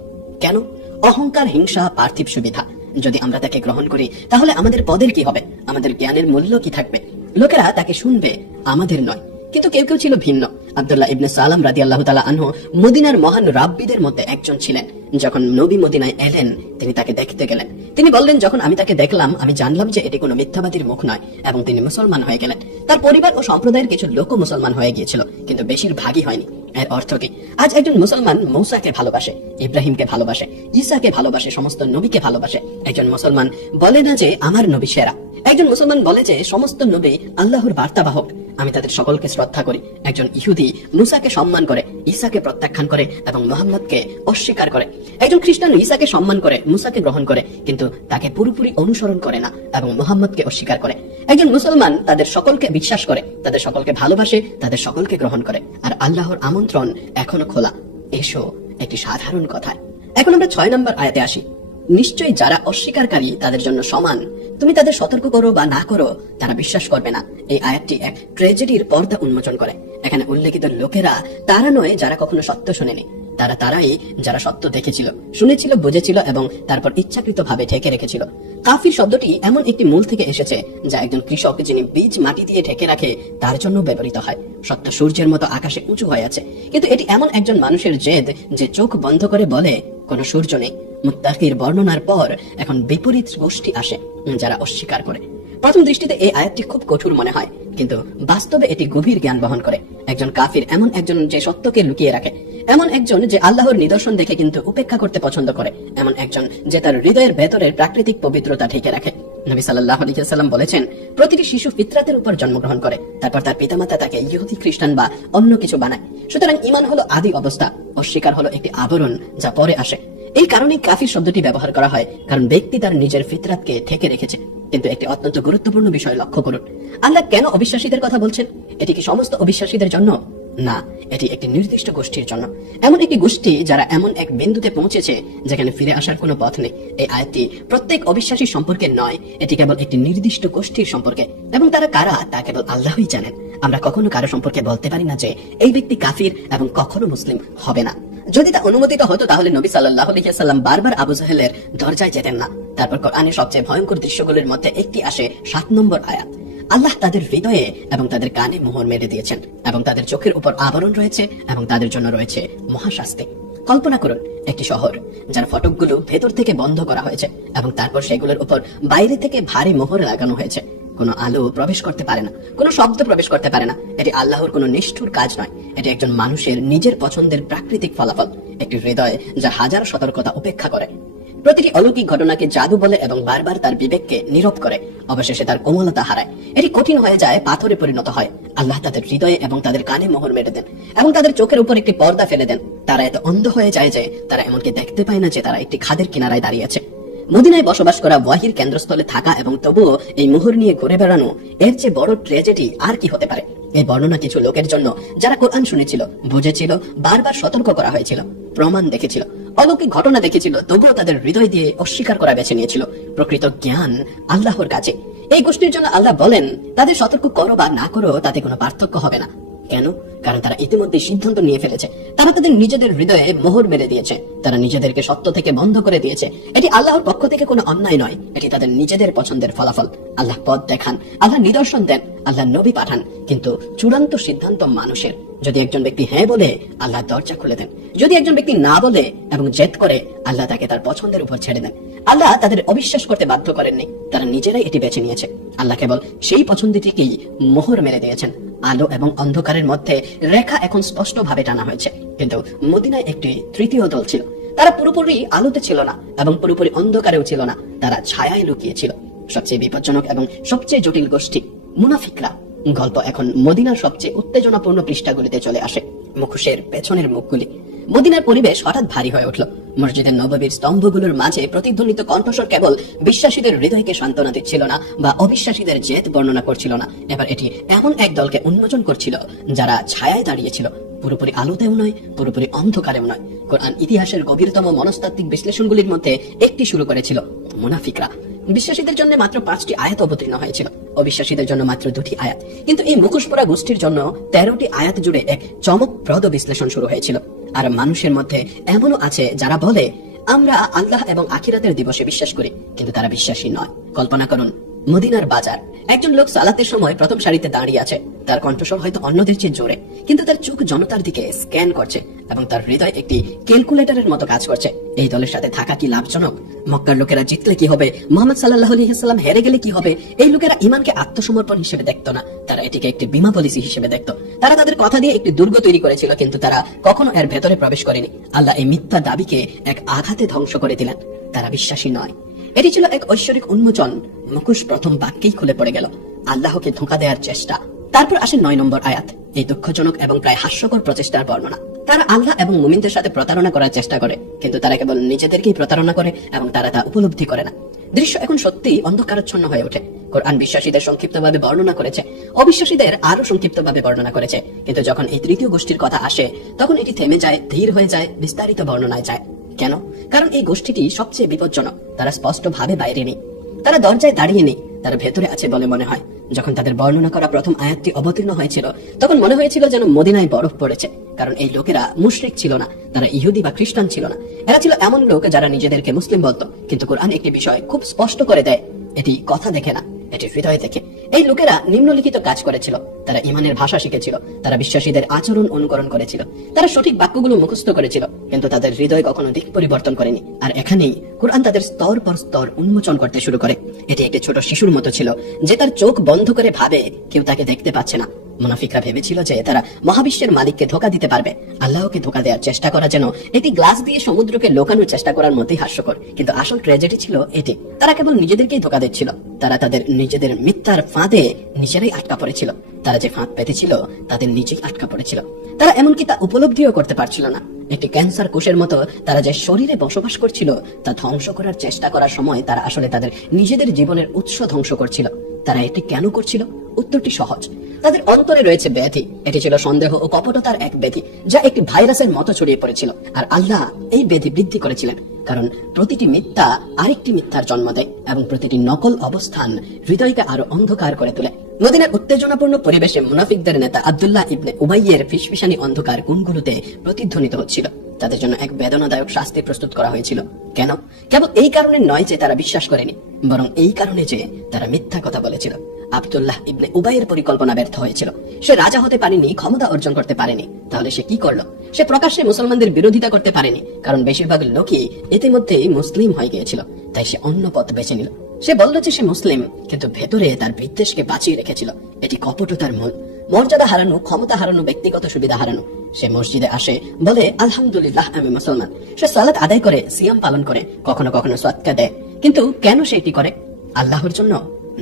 কেন? অহংকার, হিংসা, পার্থিব সুবিধা। যদি আমরা তাকে গ্রহণ করি তাহলে আমাদের পদের কি হবে? আমাদের জ্ঞানের মূল্য কি থাকবে? লোকেরা তাকে শুনবে, আমাদের নয়। কিন্তু কেউ কেউ ছিল ভিন্ন। আব্দুল্লাহ ইবনে সালাম রাদিয়াল্লাহু তাআলা আনহু মদিনার মহান রাব্বীদের মধ্যে একজন ছিলেন। যখন নবী মদিনায় এলেন তিনি তাকে দেখতে গেলেন। তিনি বললেন, যখন আমি তাকে দেখলাম আমি জানলাম যে এটি কোনো মিথ্যাবাদীর মুখ নয়, এবং তিনি মুসলমান হয়ে গেলেন। তার পরিবার ও সম্প্রদায়ের কিছু লোক মুসলমান হয়ে গিয়েছিল, কিন্তু বেশিরভাগই হয়নি। এর অর্থ কি? আজ একজন মুসলমান মূসাকে ভালোবাসে, ইব্রাহিমকে ভালোবাসে, ঈসাকে ভালোবাসে, সমস্ত নবীকে ভালোবাসে। একজন মুসলমান বলে না যে আমার নবী সেরা। একজন মুসলমান বলে যে সমস্ত নবী আল্লাহর বার্তাবাহক, আমি তাদের সকলকে শ্রদ্ধা করি। একজন ইহুদি মূসাকে সম্মান করে, ঈসাকে প্রত্যাখ্যান করে এবং মুহাম্মদকে অস্বীকার করে। একজন খ্রিস্টান ঈসাকে সম্মান করে, মূসাকে গ্রহণ করে, কিন্তু তাকে পুরোপুরি অনুসরণ করে না এবং মুহাম্মদকে অস্বীকার করে। একজন মুসলমান তাদের সকলকে বিশ্বাস করে, তাদের সকলকে ভালোবাসে, তাদের সকলকে গ্রহণ করে। আর আল্লাহর আমন্ত্রণ এখনো খোলা, এসো, একটি সাধারণ কথা। এখন আমরা 6 নম্বর আয়াতে আসি। নিশ্চয়ই যারা অস্বীকারী তাদের জন্য সমান, তুমি তাদের সতর্ক করো বা না করো তারা বিশ্বাস করবে না। এই আয়াতটি এক ট্র্যাজেডির পর্দা উন্মোচন করে। এখানে উল্লেখিত লোকেরা তারা নয় যারা কখনো সত্য শোনেনি, তারাই যারা সত্য দেখেছিল, শুনেছিল, বুঝেছিল এবং তারপর ইচ্ছাকৃত ভাবে ঢেকে রেখেছিল। কাফির শব্দটি এমন একটি মূল থেকে এসেছে যা একজন কৃষক যিনি বীজ মাটি দিয়ে ঢেকে রাখে তার জন্য ব্যবহৃত হয়। সত্য সূর্যের মতো আকাশে উঁচু হয়ে আছে, কিন্তু এটি এমন একজন মানুষের জেদ যে চোখ বন্ধ করে বলে কোনো সূর্য নেই। মুত্তাকির বর্ণনার পর এখন বিপরীত গোষ্ঠী আসে যারা অস্বীকার করে। প্রথম দৃষ্টিতে এই আয়াতটি খুব কঠোর মনে হয়, কিন্তু বাস্তবে এটি গভীর জ্ঞান বহন করে। একজন কাফির এমন একজন যে সত্যকে লুকিয়ে রাখে, এমন একজন যে আল্লাহর নিদর্শন দেখে কিন্তু উপেক্ষা করতে পছন্দ করে, এমন একজন যে তার হৃদয়ের ভেতরের প্রাকৃতিক পবিত্রতা ঢেকে রাখে। নবী সাল্লাল্লাহু আলাইহি ওয়াসাল্লাম বলেছেন, প্রতিটি শিশু ফিতরাতের উপর জন্মগ্রহণ করে, তারপর তার পিতামাতা তাকে ইহুদি, খ্রিস্টান বা অন্য কিছু বানায়। সুতরাং ঈমান হলো আদি অবস্থা, অস্বীকার হলো একটি আবরণ যা পরে আসে। এই কারণেই কাফির শব্দটি ব্যবহার করা হয়, কারণ ব্যক্তি তার নিজের ফিতরাতকে ঢেকে রেখেছে। কিন্তু একটি অত্যন্ত গুরুত্বপূর্ণ বিষয় লক্ষ্য করুন, আল্লাহ কেন অবিশ্বাসীদের কথা বলছেন? এটি কি সমস্ত অবিশ্বাসীদের জন্য? না, এটি একটি নির্দিষ্ট গোষ্ঠীর জন্য। এমন একটি গোষ্ঠী যারা এমন এক বিন্দুতে পৌঁছেছে যেখানে ফিরে আসার কোনো পথ নেই। এই আয়াতটি প্রত্যেক অবিশ্বাসী সম্পর্কে নয়, এটি কেবল একটি নির্দিষ্ট গোষ্ঠীর সম্পর্কে, এবং তারা কারা তা কেবল আল্লাহই জানেন। আমরা কখনো কারো সম্পর্কে বলতে পারি না যে এই ব্যক্তি কাফির এবং কখনো মুসলিম হবে না। যদি তা অনুমোদিত হতো তাহলে নবী সাল্লাল্লাহু আলাইহি ওয়াসাল্লাম বারবার আবু জাহেলের দরজায় যেতেন না। তারপর কোরআনের সবচেয়ে ভয়ঙ্কর দৃশ্যগুলোর মধ্যে একটি আসে 7 নম্বর আয়াত। আল্লাহ তাদের হৃদয়ে এবং তাদের কানে মোহর মেরে দিয়েছেন, এবং তাদের চোখের উপর আবরণ রয়েছে, এবং তাদের জন্য রয়েছে মহাশাস্তি। কল্পনা করুন একটি শহর যার ফটকগুলো ভেতর থেকে বন্ধ করা হয়েছে, এবং তারপর সেগুলোর উপর বাইরে থেকে ভারী মোহর লাগানো হয়েছে। কোনো আলো প্রবেশ করতে পারে না, কোনো শব্দ প্রবেশ করতে পারে না। এটি আল্লাহর কোনো নিষ্ঠুর কাজ নয়, এটি একজন মানুষের নিজের পছন্দের প্রাকৃতিক ফলাফল। একটি হৃদয় যা হাজার সতর্কতা উপেক্ষা করে, প্রতিটি অলৌকিক ঘটনাকে জাদু বলে এবং বারবার তার বিবেককে নীরব করে, অবশেষে তার কোমলতা হারায়। এটি কঠিন হয়ে যায়, পাথরে পরিণত হয়। আল্লাহ তাদের হৃদয়ে এবং তাদের কানে মোহর মেরে দেন, এবং তাদের চোখের উপর একটি পর্দা ফেলে দেন। তারা এত অন্ধ হয়ে যায় যে তারা এমনকি দেখতে পায় না যে তারা একটি খাদের কিনারায় দাঁড়িয়ে আছে। মদিনায় বসবাস করা ওয়াহির কেন্দ্রস্থলে থাকা এবং তবুও এই মোহর নিয়ে ঘুরে বেড়ানো, এর চেয়ে বড় ট্র্যাজেডি আর কি হতে পারে? এই বর্ণনা কিছু লোকের জন্য যারা কোরআন শুনেছিল, বুঝেছিল, বারবার সতর্ক করা হয়েছিল, প্রমাণ দেখেছিল, অলৌকিক ঘটনা দেখেছিল, তবুও তাদের হৃদয় দিয়ে অস্বীকার করা বেছে নিয়েছিল। প্রকৃত জ্ঞান আল্লাহর কাছে। এই গোষ্ঠীর জন্য আল্লাহ বলেন, তাদের সতর্ক করো বা না করো তাতে কোনো পার্থক্য হবে না। কেন? কারণ তারা ইতিমধ্যে সিদ্ধান্ত নিয়ে ফেলেছে। তারা তাদের নিজেদের হৃদয়ে মোহর মেরে দিয়েছে, তারা নিজেদেরকে সত্য থেকে বন্ধ করে দিয়েছে। এটি আল্লাহর পক্ষ থেকে কোনো অন্যায় নয়, এটি তাদের নিজেদের পছন্দের ফলাফল। আল্লাহ পথ দেখান, আল্লাহ নিদর্শন দেন, আল্লাহ নবী পাঠান, কিন্তু চূড়ান্ত সিদ্ধান্ত মানুষের। যদি একজন ব্যক্তি হ্যাঁ বলে, আল্লাহ দরজা খুলে দেন। যদি একজন ব্যক্তি না বলে এবং জেদ করে, আল্লাহ তাকে তার পছন্দের উপর ছেড়ে দেন। আল্লাহ তাদের অবিশ্বাস করতে বাধ্য করেননি, তারা নিজেরাই এটি বেছে নিয়েছে। আল্লাহ কেবল সেই পছন্দটিকেই মোহর মেরে দিয়েছেন। আলো এবং অন্ধকারের মধ্যে রেখা এখন স্পষ্ট ভাবে টানা হয়েছে। কিন্তু মদিনায় একটি তৃতীয় দল ছিল। তারা পুরোপুরি আলোতে ছিল না এবং পুরোপুরি অন্ধকারেও ছিল না, তারা ছায়ায় লুকিয়েছিল। সবচেয়ে বিপজ্জনক এবং সবচেয়ে জটিল গোষ্ঠী মুনাফিকরা। গল্প এখন মদিনার সবচেয়ে উত্তেজনাপূর্ণ পৃষ্ঠাগুলিতে চলে আসে। মুখোশের পেছনের মুখগুলি। মদিনার পরিবেশ হঠাৎ ভারী হয়ে উঠল। মসজিদের নববীর স্তম্ভগুলোর মাঝে প্রতিধ্বনিত কণ্ঠস্বর কেবল বিশ্বাসীদের হৃদয়কে সান্ত্বনা দিচ্ছিল না বা অবিশ্বাসীদের জেদ বর্ণনা করছিল না, এবার এটি এমন এক দলকে উন্মোচন করছিল যারা ছায়ায় দাঁড়িয়েছিল, পুরোপুরি আলোতেও নয়, পুরোপুরি অন্ধকারেও নয়। কোরআন ইতিহাসের গভীরতম মনস্তাত্ত্বিক বিশ্লেষণগুলির মধ্যে একটি শুরু করেছিল, মুনাফিকরা। বিশ্বাসীদের জন্য মাত্র 5টি আয়াত অবতীর্ণ হয়েছিল, অবিশ্বাসীদের জন্য মাত্র 2টি আয়াত। কিন্তু এই মুখোশ পরা গোষ্ঠীর জন্য 13টি আয়াত জুড়ে এক চমকপ্রদ বিশ্লেষণ শুরু হয়েছিল। আর মানুষের মধ্যে এমনও আছে যারা বলে, আমরা আল্লাহ এবং আখিরাতের দিবসে বিশ্বাস করি, কিন্তু তারা বিশ্বাসী নয়। কল্পনা করুন, মদিনার বাজার। একজন লোক সালাতের সময় প্রথম সারিতে দাঁড়িয়ে আছে, তার কণ্ঠস্বর হয়তো অন্যদের চেয়ে জোরে, কিন্তু তার চোখ জনতার দিকে স্ক্যান করছে এবং তার হৃদয় একটি ক্যালকুলেটরের মতো কাজ করছে। এই দলের সাথে থাকা কি লাভজনক? মক্কার লোকেরা জিতলে কি হবে? মুহাম্মদ সাল্লাল্লাহু আলাইহি ওয়াসাল্লাম হেরে গেলে কি হবে? এই লোকেরা ঈমানকে আত্মসমর্পণ হিসেবে দেখতো না, তারা এটিকে একটি বীমা পলিসি হিসেবে দেখতো। তারা তাদের কথা দিয়ে একটি দুর্গ তৈরি করেছিল, কিন্তু তারা কখনো এর ভেতরে প্রবেশ করেনি। আল্লাহ এই মিথ্যা দাবিকে এক আঘাতে ধ্বংস করে দিলেন। তারা বিশ্বাসী নয়। এটি ছিল এক ঐশ্বরিক উন্মোচন। মুখোশ প্রথম বাক্যেই খুলে পড়ে গেল, আল্লাহকে ধোঁকা দেওয়ার চেষ্টা। তারপর আসে 9 নম্বর আয়াত, এই দুঃখজনক এবং প্রায় হাস্যকর প্রচেষ্টার বর্ণনা। তারা আল্লাহ এবং মুমিনদের সাথে প্রতারণা করার চেষ্টা করে, কিন্তু তারা কেবল নিজেদেরকেই প্রতারণা করে এবং তারা তা উপলব্ধি করে না। দৃশ্য এখন সত্যিই অন্ধকারাচ্ছন্ন হয়ে ওঠে। কোরআন বিশ্বাসীদের সংক্ষিপ্তভাবে বর্ণনা করেছে, অবিশ্বাসীদের আরো সংক্ষিপ্তভাবে বর্ণনা করেছে, কিন্তু যখন এই তৃতীয় গোষ্ঠীর কথা আসে তখন এটি থেমে যায়, ধীর হয়ে যায়, বিস্তারিত বর্ণনায় যায়। কেন? কারণ এই গোষ্ঠীটি সবচেয়ে বিপজ্জনক। তারা স্পষ্ট ভাবে বাইরে নেই, তারা দরজায় দাঁড়িয়ে নেই, তারা ভেতরে আছে বলে মনে হয়। যখন তাদের বর্ণনা করা প্রথম আয়াতটি অবতীর্ণ হয়েছিল তখন মনে হয়েছিল যেন মদিনায় বরফ পড়েছে, কারণ এই লোকেরা মুশরিক ছিল না, তারা ইহুদি বা খ্রিস্টান ছিল না। এরা ছিল এমন লোক যারা নিজেদেরকে মুসলিম বলতো, কিন্তু কোরআন একটি বিষয় খুব স্পষ্ট করে দেয়, এটি কথা দেখে না, এটি হৃদয় দেখে। এই লোকেরা নিম্নলিখিত কাজ করেছিল, তারা ঈমানের ভাষা শিখেছিল, তারা বিশ্বাসীদের আচরণ অনুকরণ করেছিল, তারা সঠিক বাক্যগুলো মুখস্থ করেছিল, কিন্তু তাদের হৃদয় কখনো দিক পরিবর্তন করেনি। আর এখানেই কোরআন তাদের স্তর পর স্তর উন্মোচন করতে শুরু করে। এটি একটি ছোট শিশুর মতো ছিল যে তার চোখ বন্ধ করে ভাবে কেউ তাকে দেখতে পাচ্ছে না। মুনাফিকরা ভেবেছিল যে তারা মহাবিশ্বের মালিককে ধোঁকা দিতে পারবে। আল্লাহকে ধোঁকা দেওয়ার চেষ্টা করা যেন একটি গ্লাস দিয়ে সমুদ্রকে লোকানোর চেষ্টা করার মধ্যেই হাস্যকর। কিন্তু আসল ট্র্যাজেডি ছিল এটি, তারা কেবল নিজেদেরকেই ধোঁকা দিচ্ছিল। তারা তাদের নিজেদের মিথ্যার ফাঁদে নিজেরাই আটকা পড়েছিল। তারা যে ফাঁদ পেতেছিল তাদের নিজেই আটকা পড়েছিল। তারা এমনকি তা উপলব্ধিও করতে পারছিল না। একটি ক্যান্সার কোষের মতো তারা যে শরীরে বসবাস করছিল তা ধ্বংস করার চেষ্টা করার সময় তারা আসলে তাদের নিজেদের জীবনের উৎস ধ্বংস করছিল। তারা এটি কেন করছিল? উত্তরটি সহজ, তাদের অন্তরে রয়েছে ব্যাধি। এটি ছিল সন্দেহ ও কপটতার এক ব্যাধি যা একটি ভাইরাসের মতো ছড়িয়ে পড়েছিল। আর আল্লাহ এই ব্যাধি বৃদ্ধি করেছিলেন, কারণ প্রতিটি মিথ্যা আরেকটি মিথ্যার জন্ম দেয় এবং প্রতিটি নকল অবস্থান হৃদয়কে আরো অন্ধকার করে তোলে। মদিনার উত্তেজনাপূর্ণ পরিবেশে মুনাফিকদের নেতা আব্দুল্লাহ ইবনে উবাইয়ের ফিসফিসানি অন্ধকার কোণগুলোতে প্রতিধ্বনিত হচ্ছিল। তাদের জন্য এক বেদনাদায়ক শাস্তি প্রস্তুত করা হয়েছিল। কেন? কেবল এই কারণে নয় যে তারা বিশ্বাস করেনি, বরং এই কারণে যে তারা মিথ্যা কথা বলেছিল। আব্দুল্লাহ ইবনে উবাইয়ের পরিকল্পনা ব্যর্থ হয়েছিল। সে রাজা হতে পারেনি, ক্ষমতা অর্জন করতে পারেনি। তাহলে সে কি করলো? সে প্রকাশ্যে মুসলমানদের বিরোধিতা করতে পারেনি, কারণ বেশিরভাগ লোকই ইতিমধ্যেই মুসলিম হয়ে গিয়েছিল। তাই সে অন্য পথ বেছে নিল। সে বলল যে সে মুসলিম, কিন্তু ভেতরে তার বিদ্বেষকে বাঁচিয়ে রেখেছিল। এটি কপটতার মূল। মর্যাদা হারানো, ক্ষমতা হারানো, ব্যক্তিগত সুবিধা হারানো। সে মসজিদে আসে, বলে আলহামদুলিল্লাহ আমি মুসলমান। সে সালাত আদায় করে, সিয়াম পালন করে, কখনো কখনো সদকা দেয়। কিন্তু কেন সে এটি করে? আল্লাহর জন্য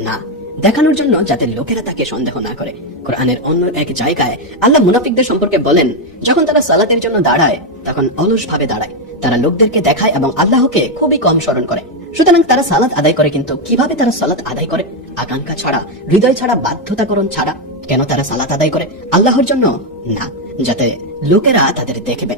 না, দেখানোর জন্য যাতে লোকেরা তাকে সন্দেহ না করে। কোরআনের অন্য এক জায়গায় আল্লাহ মুনাফিকদের সম্পর্কে বলেন, যখন তারা সালাতের জন্য দাঁড়ায় তখন অলস ভাবে দাঁড়ায়। তারা লোকদেরকে দেখায় এবং আল্লাহকে খুবই কম স্মরণ করে। সুতরাং তারা সালাত আদায় করে, কিন্তু কিভাবে তারা সালাত আদায় করে? আকাঙ্ক্ষা ছাড়া, হৃদয় ছাড়া, বাধ্যতাকরণ ছাড়া। কেন তারা সালাত আদায় করে? আল্লাহর জন্য না, যাতে লোকেরা তাদের দেখবে।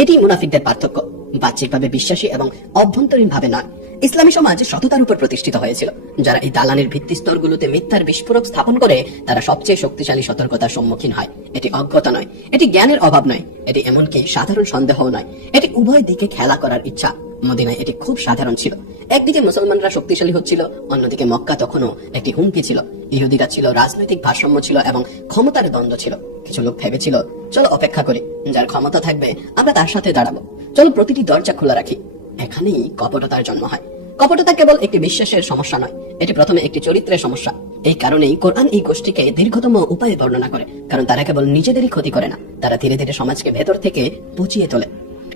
এটি মুনাফিকদের পার্থক্য, বাহ্যিকভাবে বিশ্বাসী এবং অভ্যন্তরীণ ভাবে নয়। ইসলামী সমাজ সততার উপর প্রতিষ্ঠিত হয়েছিল। যারা এই দালানের ভিত্তি স্তরগুলোতে মিথ্যার বিস্ফোরক স্থাপন করে তারা সবচেয়ে শক্তিশালী সতর্কতার সম্মুখীন হয়। এটি অজ্ঞতা নয়, এটি জ্ঞানের অভাব নয়, এটি এমনকি সাধারণ সন্দেহ নয়, এটি উভয় দিকে খেলা করার ইচ্ছা। মদিনায় এটি খুব সাধারণ ছিল। একদিকে মুসলমানরা শক্তিশালী হচ্ছিল, অন্যদিকে মক্কা তখনও একটি হুমকি ছিল। ইহুদিরা ছিল, রাজনৈতিক ভারসাম্য ছিল এবং ক্ষমতার দ্বন্দ্ব ছিল। কিছু লোক ভেবেছিল, চলো অপেক্ষা করি, যার ক্ষমতা থাকবে আমরা তার সাথে দাঁড়াবো, চলো প্রতিটি দরজা খোলা রাখি। এখানেই কপটতার জন্ম হয়। কপটতা কেবল একটি বিশ্বাসের সমস্যা নয়, এটি প্রথমে একটি চরিত্রের সমস্যা। এই কারণেই কোরআন এই গোষ্ঠীকে দীর্ঘতম উপায়ে বর্ণনা করে, কারণ তারা কেবল নিজেদেরই ক্ষতি করে না, তারা ধীরে ধীরে সমাজকে ভেতর থেকে পচিয়ে তোলে।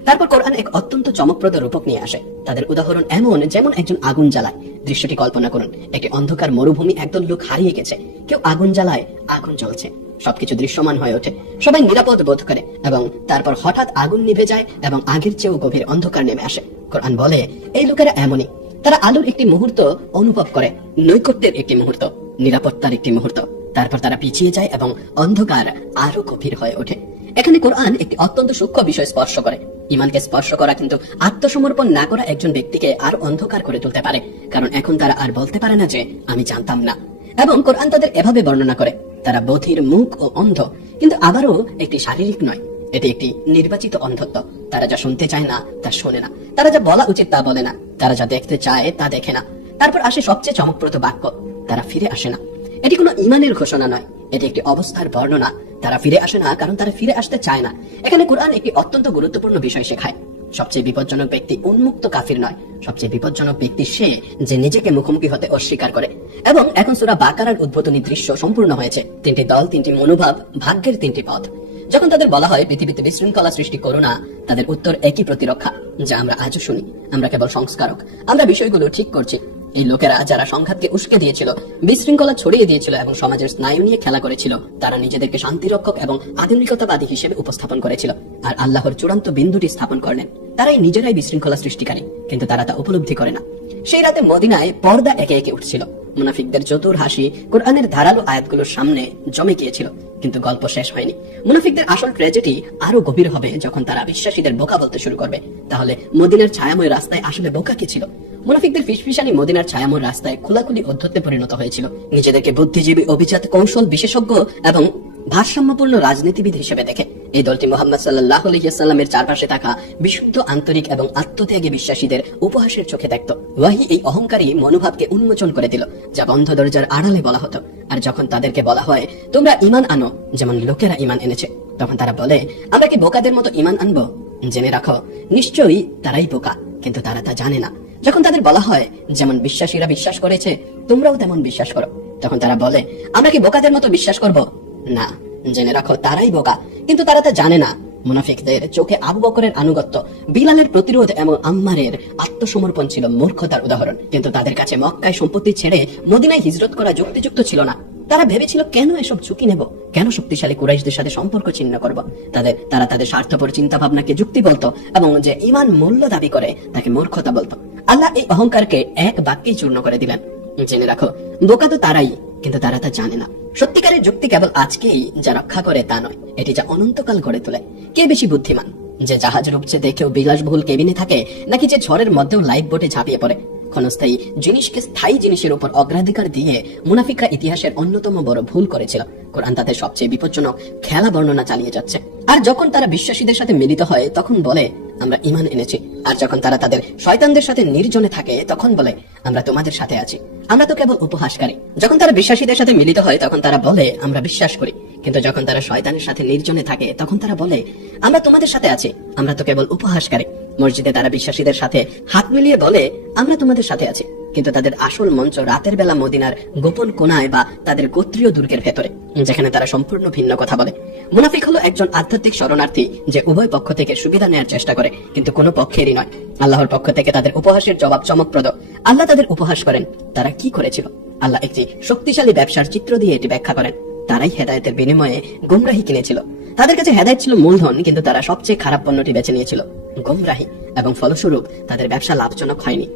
তারপর কোরআন এক অত্যন্ত চমকপ্রদ রূপক নিয়ে আসে। তাদের উদাহরণ এমন যেমন একজন আগুন জ্বালায়। দৃশ্যটি কল্পনা করুন, একটি অন্ধকার মরুভূমি, একদল লোক হারিয়ে গেছে, কেউ আগুন জ্বালায়, আগুন জ্বলছে, সবকিছু দৃশ্যমান হয়ে ওঠে, সবাই নিরাপদ বোধ করে, এবং তারপর হঠাৎ আগুন নিভে যায় এবং আগের চেয়েও গভীর অন্ধকার নেমে আসে। কোরআন বলে এই লোকেরা এমনই, তারা আলোর একটি মুহূর্ত অনুভব করে, নৈকট্যের একটি মুহূর্ত, নিরাপত্তার একটি মুহূর্ত, তারপর তারা পিছিয়ে যায় এবং অন্ধকার আরো গভীর হয়ে ওঠে। এখানে কোরআন একটি অত্যন্ত সূক্ষ্ম বিষয় স্পর্শ করে। ইমানকে স্পর্শ করা কিন্তু আত্মসমর্পণ না করা একজন ব্যক্তিকে আর অন্ধকার করে তুলতে পারে, কারণ এখন তারা আর বলতে পারে না যে আমি জানতাম না। এবং কোরআন তাদের এভাবে বর্ণনা করে, তারা বধির, মুখ ও অন্ধ, কিন্তু আবারও একটি শারীরিক নয়, এটি একটি নির্বাচিত অন্ধত্ব। তারা যা শুনতে চায় না তা শোনে না, তারা যা বলা উচিত তা বলে না, তারা যা দেখতে চায় তা দেখে না। তারপর আসে সবচেয়ে চমকপ্রদ বাক্য, তারা ফিরে আসে না। এটি কোনো ইমানের ঘোষণা নয়, এটি একটি অবস্থার বর্ণনা। তারা ফিরে আসে না কারণ তারা ফিরে আসতে চায় না। এখানে কোরআন একটি অত্যন্ত গুরুত্বপূর্ণ বিষয় শেখায়। সবচেয়ে বিপজ্জনক ব্যক্তি উন্মুক্ত কাফির নয়, সবচেয়ে বিপজ্জনক ব্যক্তি সে যে নিজেকে মুখোমুখি হতে অস্বীকার করে। এবং এখন সূরা বাকারার উদ্বোধনী দৃশ্য সম্পূর্ণ হয়েছে। তিনটি দল, তিনটি মনোভাব, ভাগ্যের তিনটি পথ। যখন তাদের বলা হয় পৃথিবীতে বিশৃঙ্খলা সৃষ্টি করো না, তাদের উত্তর একই প্রতিরক্ষা, যা আমরা আজও শুনি। আমরা কেবল সংস্কারক, আমরা বিষয়গুলো ঠিক করছি। এই লোকেরা যারা সংঘাতকে উস্কে দিয়েছিল, বিশৃঙ্খলা ছড়িয়ে দিয়েছিল এবং সমাজের স্নায়ু নিয়ে খেলা করেছিল, তারা নিজেদেরকে শান্তিরক্ষক এবং আধুনিকতাবাদী হিসেবে উপস্থাপন করেছিল, আর আল্লাহর চূড়ান্ত বিন্দুটি স্থাপন করলেন। তারাই নিজেরাই বিশৃঙ্খলা সৃষ্টিকারী, কিন্তু তারা তা উপলব্ধি করে না। সেই রাতে মদিনায় পর্দা একে একে উঠছিল। মুনাফিকদের চতুর হাসি কোরআনের ধারালো আয়াতগুলোর সামনে জমে গিয়েছিল, কিন্তু গল্প শেষ হয়নি। মুনাফিকদের আসল ট্র্যাজেডি আরো গভীর হবে যখন তারা বিশ্বাসীদের বোকা বলতে শুরু করবে। তাহলে মদিনার ছায়াময় রাস্তায় আসলে বোকা কি ছিল? মুনাফিকদের ফিসফিসানি মদিনার ছায়াময় রাস্তায় খোলাখুলি অধ্যত্বে পরিণত হয়েছিল। নিজেদেরকে বুদ্ধিজীবী, অভিজাত, কৌশল বিশেষজ্ঞ এবং ভারসাম্যপূর্ণ রাজনীতিবিদ হিসেবে দেখে এই দলটি মুহাম্মদ সাল্লাল্লাহু আলাইহি ওয়াসাল্লামের চারপাশে থাকা বিশুদ্ধ, আন্তরিক এবং আত্মত্যাগী বিশ্বাসীদের উপহাসের চোখে দেখত। ওয়াহি এই অহংকারী মনোভাবকে উন্মোচন করে দিল, যা বন্ধ দরজার আড়ালে বলা হতো। আর যখন তাদেরকে বলা হয় তোমরা ঈমান আনো যেমন লোকেরা ঈমান এনেছে, তখন তারা বলে আমরা কি বোকাদের মতো ঈমান আনবো? জেনে রাখো, নিশ্চয়ই তারাই বোকা, কিন্তু তারা তা জানে না। যখন তাদের বলা হয় যেমন বিশ্বাসীরা বিশ্বাস করেছে তোমরাও তেমন বিশ্বাস করো, তখন তারা বলে আমরা কি বোকাদের মতো বিশ্বাস করব? না, জেনে রাখো তারাই বোকা, কিন্তু তারা তা জানে না। মুনাফিকদের চোখে আবু বকরের আনুগত্য, বিলালের প্রতিরোধ এবং আম্মারের আত্মসমর্পণ ছিল মূর্খতার উদাহরণ। কিন্তু তাদের কাছে মক্কায় সম্পত্তি ছেড়ে মদিনায় হিজরত করা যুক্তিযুক্ত ছিল না। তারা ভেবেছিল কেন এসব ঝুঁকি নেব, কেন শক্তিশালী কুরাইশদের সাথে সম্পর্ক ছিন্ন করব। তারা তাদের স্বার্থপর চিন্তা ভাবনাকে যুক্তি বলতো এবং যে ঈমান মূল্য দাবি করে তাকে মূর্খতা বলতো। আল্লাহ এই অহংকারকে এক বাক্যেই চূর্ণ করে দিলেন। জেনে রাখো, বোকা তো তারাই, কিন্তু তারা তা জানে না। সত্যিকারের যুক্তি কেবল আজকেই যা রক্ষা করে তা নয়, এটি যা অনন্তকাল গড়ে তোলে। কে বেশি বুদ্ধিমান, যে জাহাজ রূপছে দেখেও বিলাসবহুল কেবিনে থাকে, নাকি যে ঝড়ের মধ্যেও লাইফ বোটে ঝাঁপিয়ে পড়ে? ক্ষণস্থায়ী জিনিসকে স্থায়ী জিনিসের উপর অগ্রাধিকার দিয়ে মুনাফিকরা ইতিহাসের অন্যতম বড় ভুল করেছিল। কোরআন তাদের সবচেয়ে বিপজ্জনক খেলা বর্ণনা চালিয়ে যাচ্ছে। আর যখন তারা বিশ্বাসীদের সাথে মিলিত হয় তখন বলে আমরা ঈমান এনেছি, আর যখন তারা তাদের শয়তানদের সাথে নির্জনে থাকে তখন বলে আমরা তোমাদের সাথে আছি, আমরা তো কেবল উপহাসকারী। যখন তারা বিশ্বাসীদের সাথে মিলিত হয় তখন তারা বলে আমরা বিশ্বাস করি, কিন্তু যখন তারা শয়তানের সাথে নির্জনে থাকে তখন তারা বলে আমরা তোমাদের সাথে আছি, আমরা তো কেবল উপহাসকারী। মসজিদে তারা বিশ্বাসীদের সাথে হাত মিলিয়ে বলে আমরা তোমাদের সাথে আছি, কিন্তু তাদের আসল মঞ্চ রাতের বেলা মদিনার গোপন কোণায় বা তাদের গোত্রীয় দুর্গের ভেতরে, যেখানে তারা সম্পূর্ণ ভিন্ন কথা বলে। মুনাফিক হলো একজন আধ্যাত্মিক শরণার্থী যে উভয় পক্ষ থেকে সুবিধা নেওয়ার চেষ্টা করে, কিন্তু কোনো পক্ষেরই নয়। আল্লাহর পক্ষ থেকে তাদের উপহাসের জবাব চমকপ্রদ। আল্লাহ তাদের উপহাস করেন তারা কি করেছিল। আল্লাহ একটি শক্তিশালী ব্যবসার চিত্র দিয়ে এটি ব্যাখ্যা করেন। তারাই হেদায়েতের বিনিময়ে গোমরাহি কিনেছিল। তাদের কাছে হেদায়েত ছিল মূলধন, কিন্তু তারা সবচেয়ে খারাপ পণ্যটি বেছে নিয়েছিল, গোমরাহি, এবং ফলস্বরূপ তাদের ব্যবসা লাভজনক হয়নি।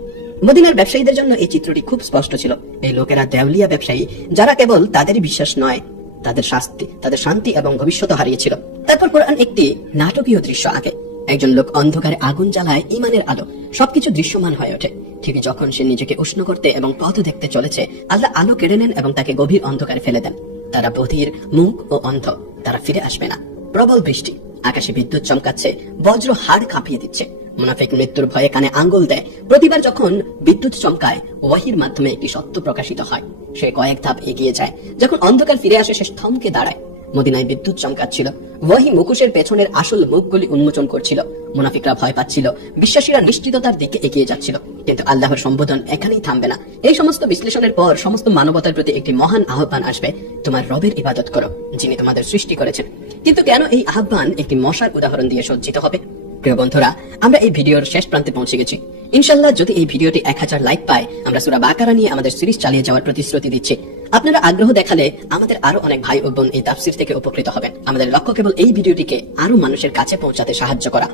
মদিনার ব্যবসায়ীদের জন্য এই চিত্রটি খুব স্পষ্ট ছিল। এই লোকেরা দেউলিয়া ব্যবসায়ী, যারা কেবল তাদেরই বিশ্বাস নয়, তাদের শান্তি এবং ভবিষ্যৎ হারিয়েছিল। তারপর কোরআন একটি নাটকীয় দৃশ্য আঁকে। একজন লোক অন্ধকারে আগুন জ্বালায় ঈমানের আলো, সবকিছু দৃশ্যমান হয়ে ওঠে। ঠিক যখন সে নিজেকে উষ্ণ করতে এবং পথ দেখতে চলেছে, আল্লাহ আলো কেড়ে নেন এবং তাকে গভীর অন্ধকারে ফেলে দেন। তারা বধির, মুখ ও অন্ধ, তারা ফিরে আসবে না। প্রবল বৃষ্টি, আকাশে বিদ্যুৎ চমকাচ্ছে, বজ্র হাড় কাঁপিয়ে দিচ্ছে। মুনাফিক মৃত্যুর ভয়ে কানে আঙ্গুল দেয়। প্রতিবার যখন বিদ্যুৎ চমকায়, ওয়াহির মাধ্যমে একটি সত্য প্রকাশিত হয়। সে কয়েক ধাপ এগিয়ে যায়। যখন অন্ধকার ফিরে আসে, সে থমকে দাঁড়ায়। মদিনায় বিদ্যুৎ চমকাচ্ছিল, ওয়াহি মুখোশের পেছনের আসল মুখগুলি উন্মোচন করছিল। মুনাফিকরা ভয় পাচ্ছিল, বিশ্বাসীরা নিশ্চিততার দিকে এগিয়ে যাচ্ছিল। কিন্তু আল্লাহর সম্বোধন এখানেই থামবে না। এই সমস্ত বিশ্লেষণের পর সমস্ত মানবতার প্রতি একটি মহান আহ্বান আসবে, তোমার রবের ইবাদত করো, যিনি তোমাদের সৃষ্টি করেছেন। কিন্তু কেন এই আহ্বান একটি মশার উদাহরণ দিয়ে সজ্জিত হবে? প্রিয় বন্ধুরা, আমরা এই ভিডিওর শেষ প্রান্তে পৌঁছে গেছি। ইনশাআল্লাহ যদি এই ভিডিওটি 1000 লাইক পায়, আমরা সূরা বাকারা নিয়ে আমাদের সিরিজ চালিয়ে যাওয়ার প্রতিশ্রুতি দিচ্ছি। আপনারা আগ্রহ দেখালে আমাদের আরো অনেক ভাই ও বোন এই তাফসীর থেকে উপকৃত হবেন। আমাদের লক্ষ্য কেবল এই ভিডিওটিকে আরো মানুষের কাছে পৌঁছাতে সাহায্য করা।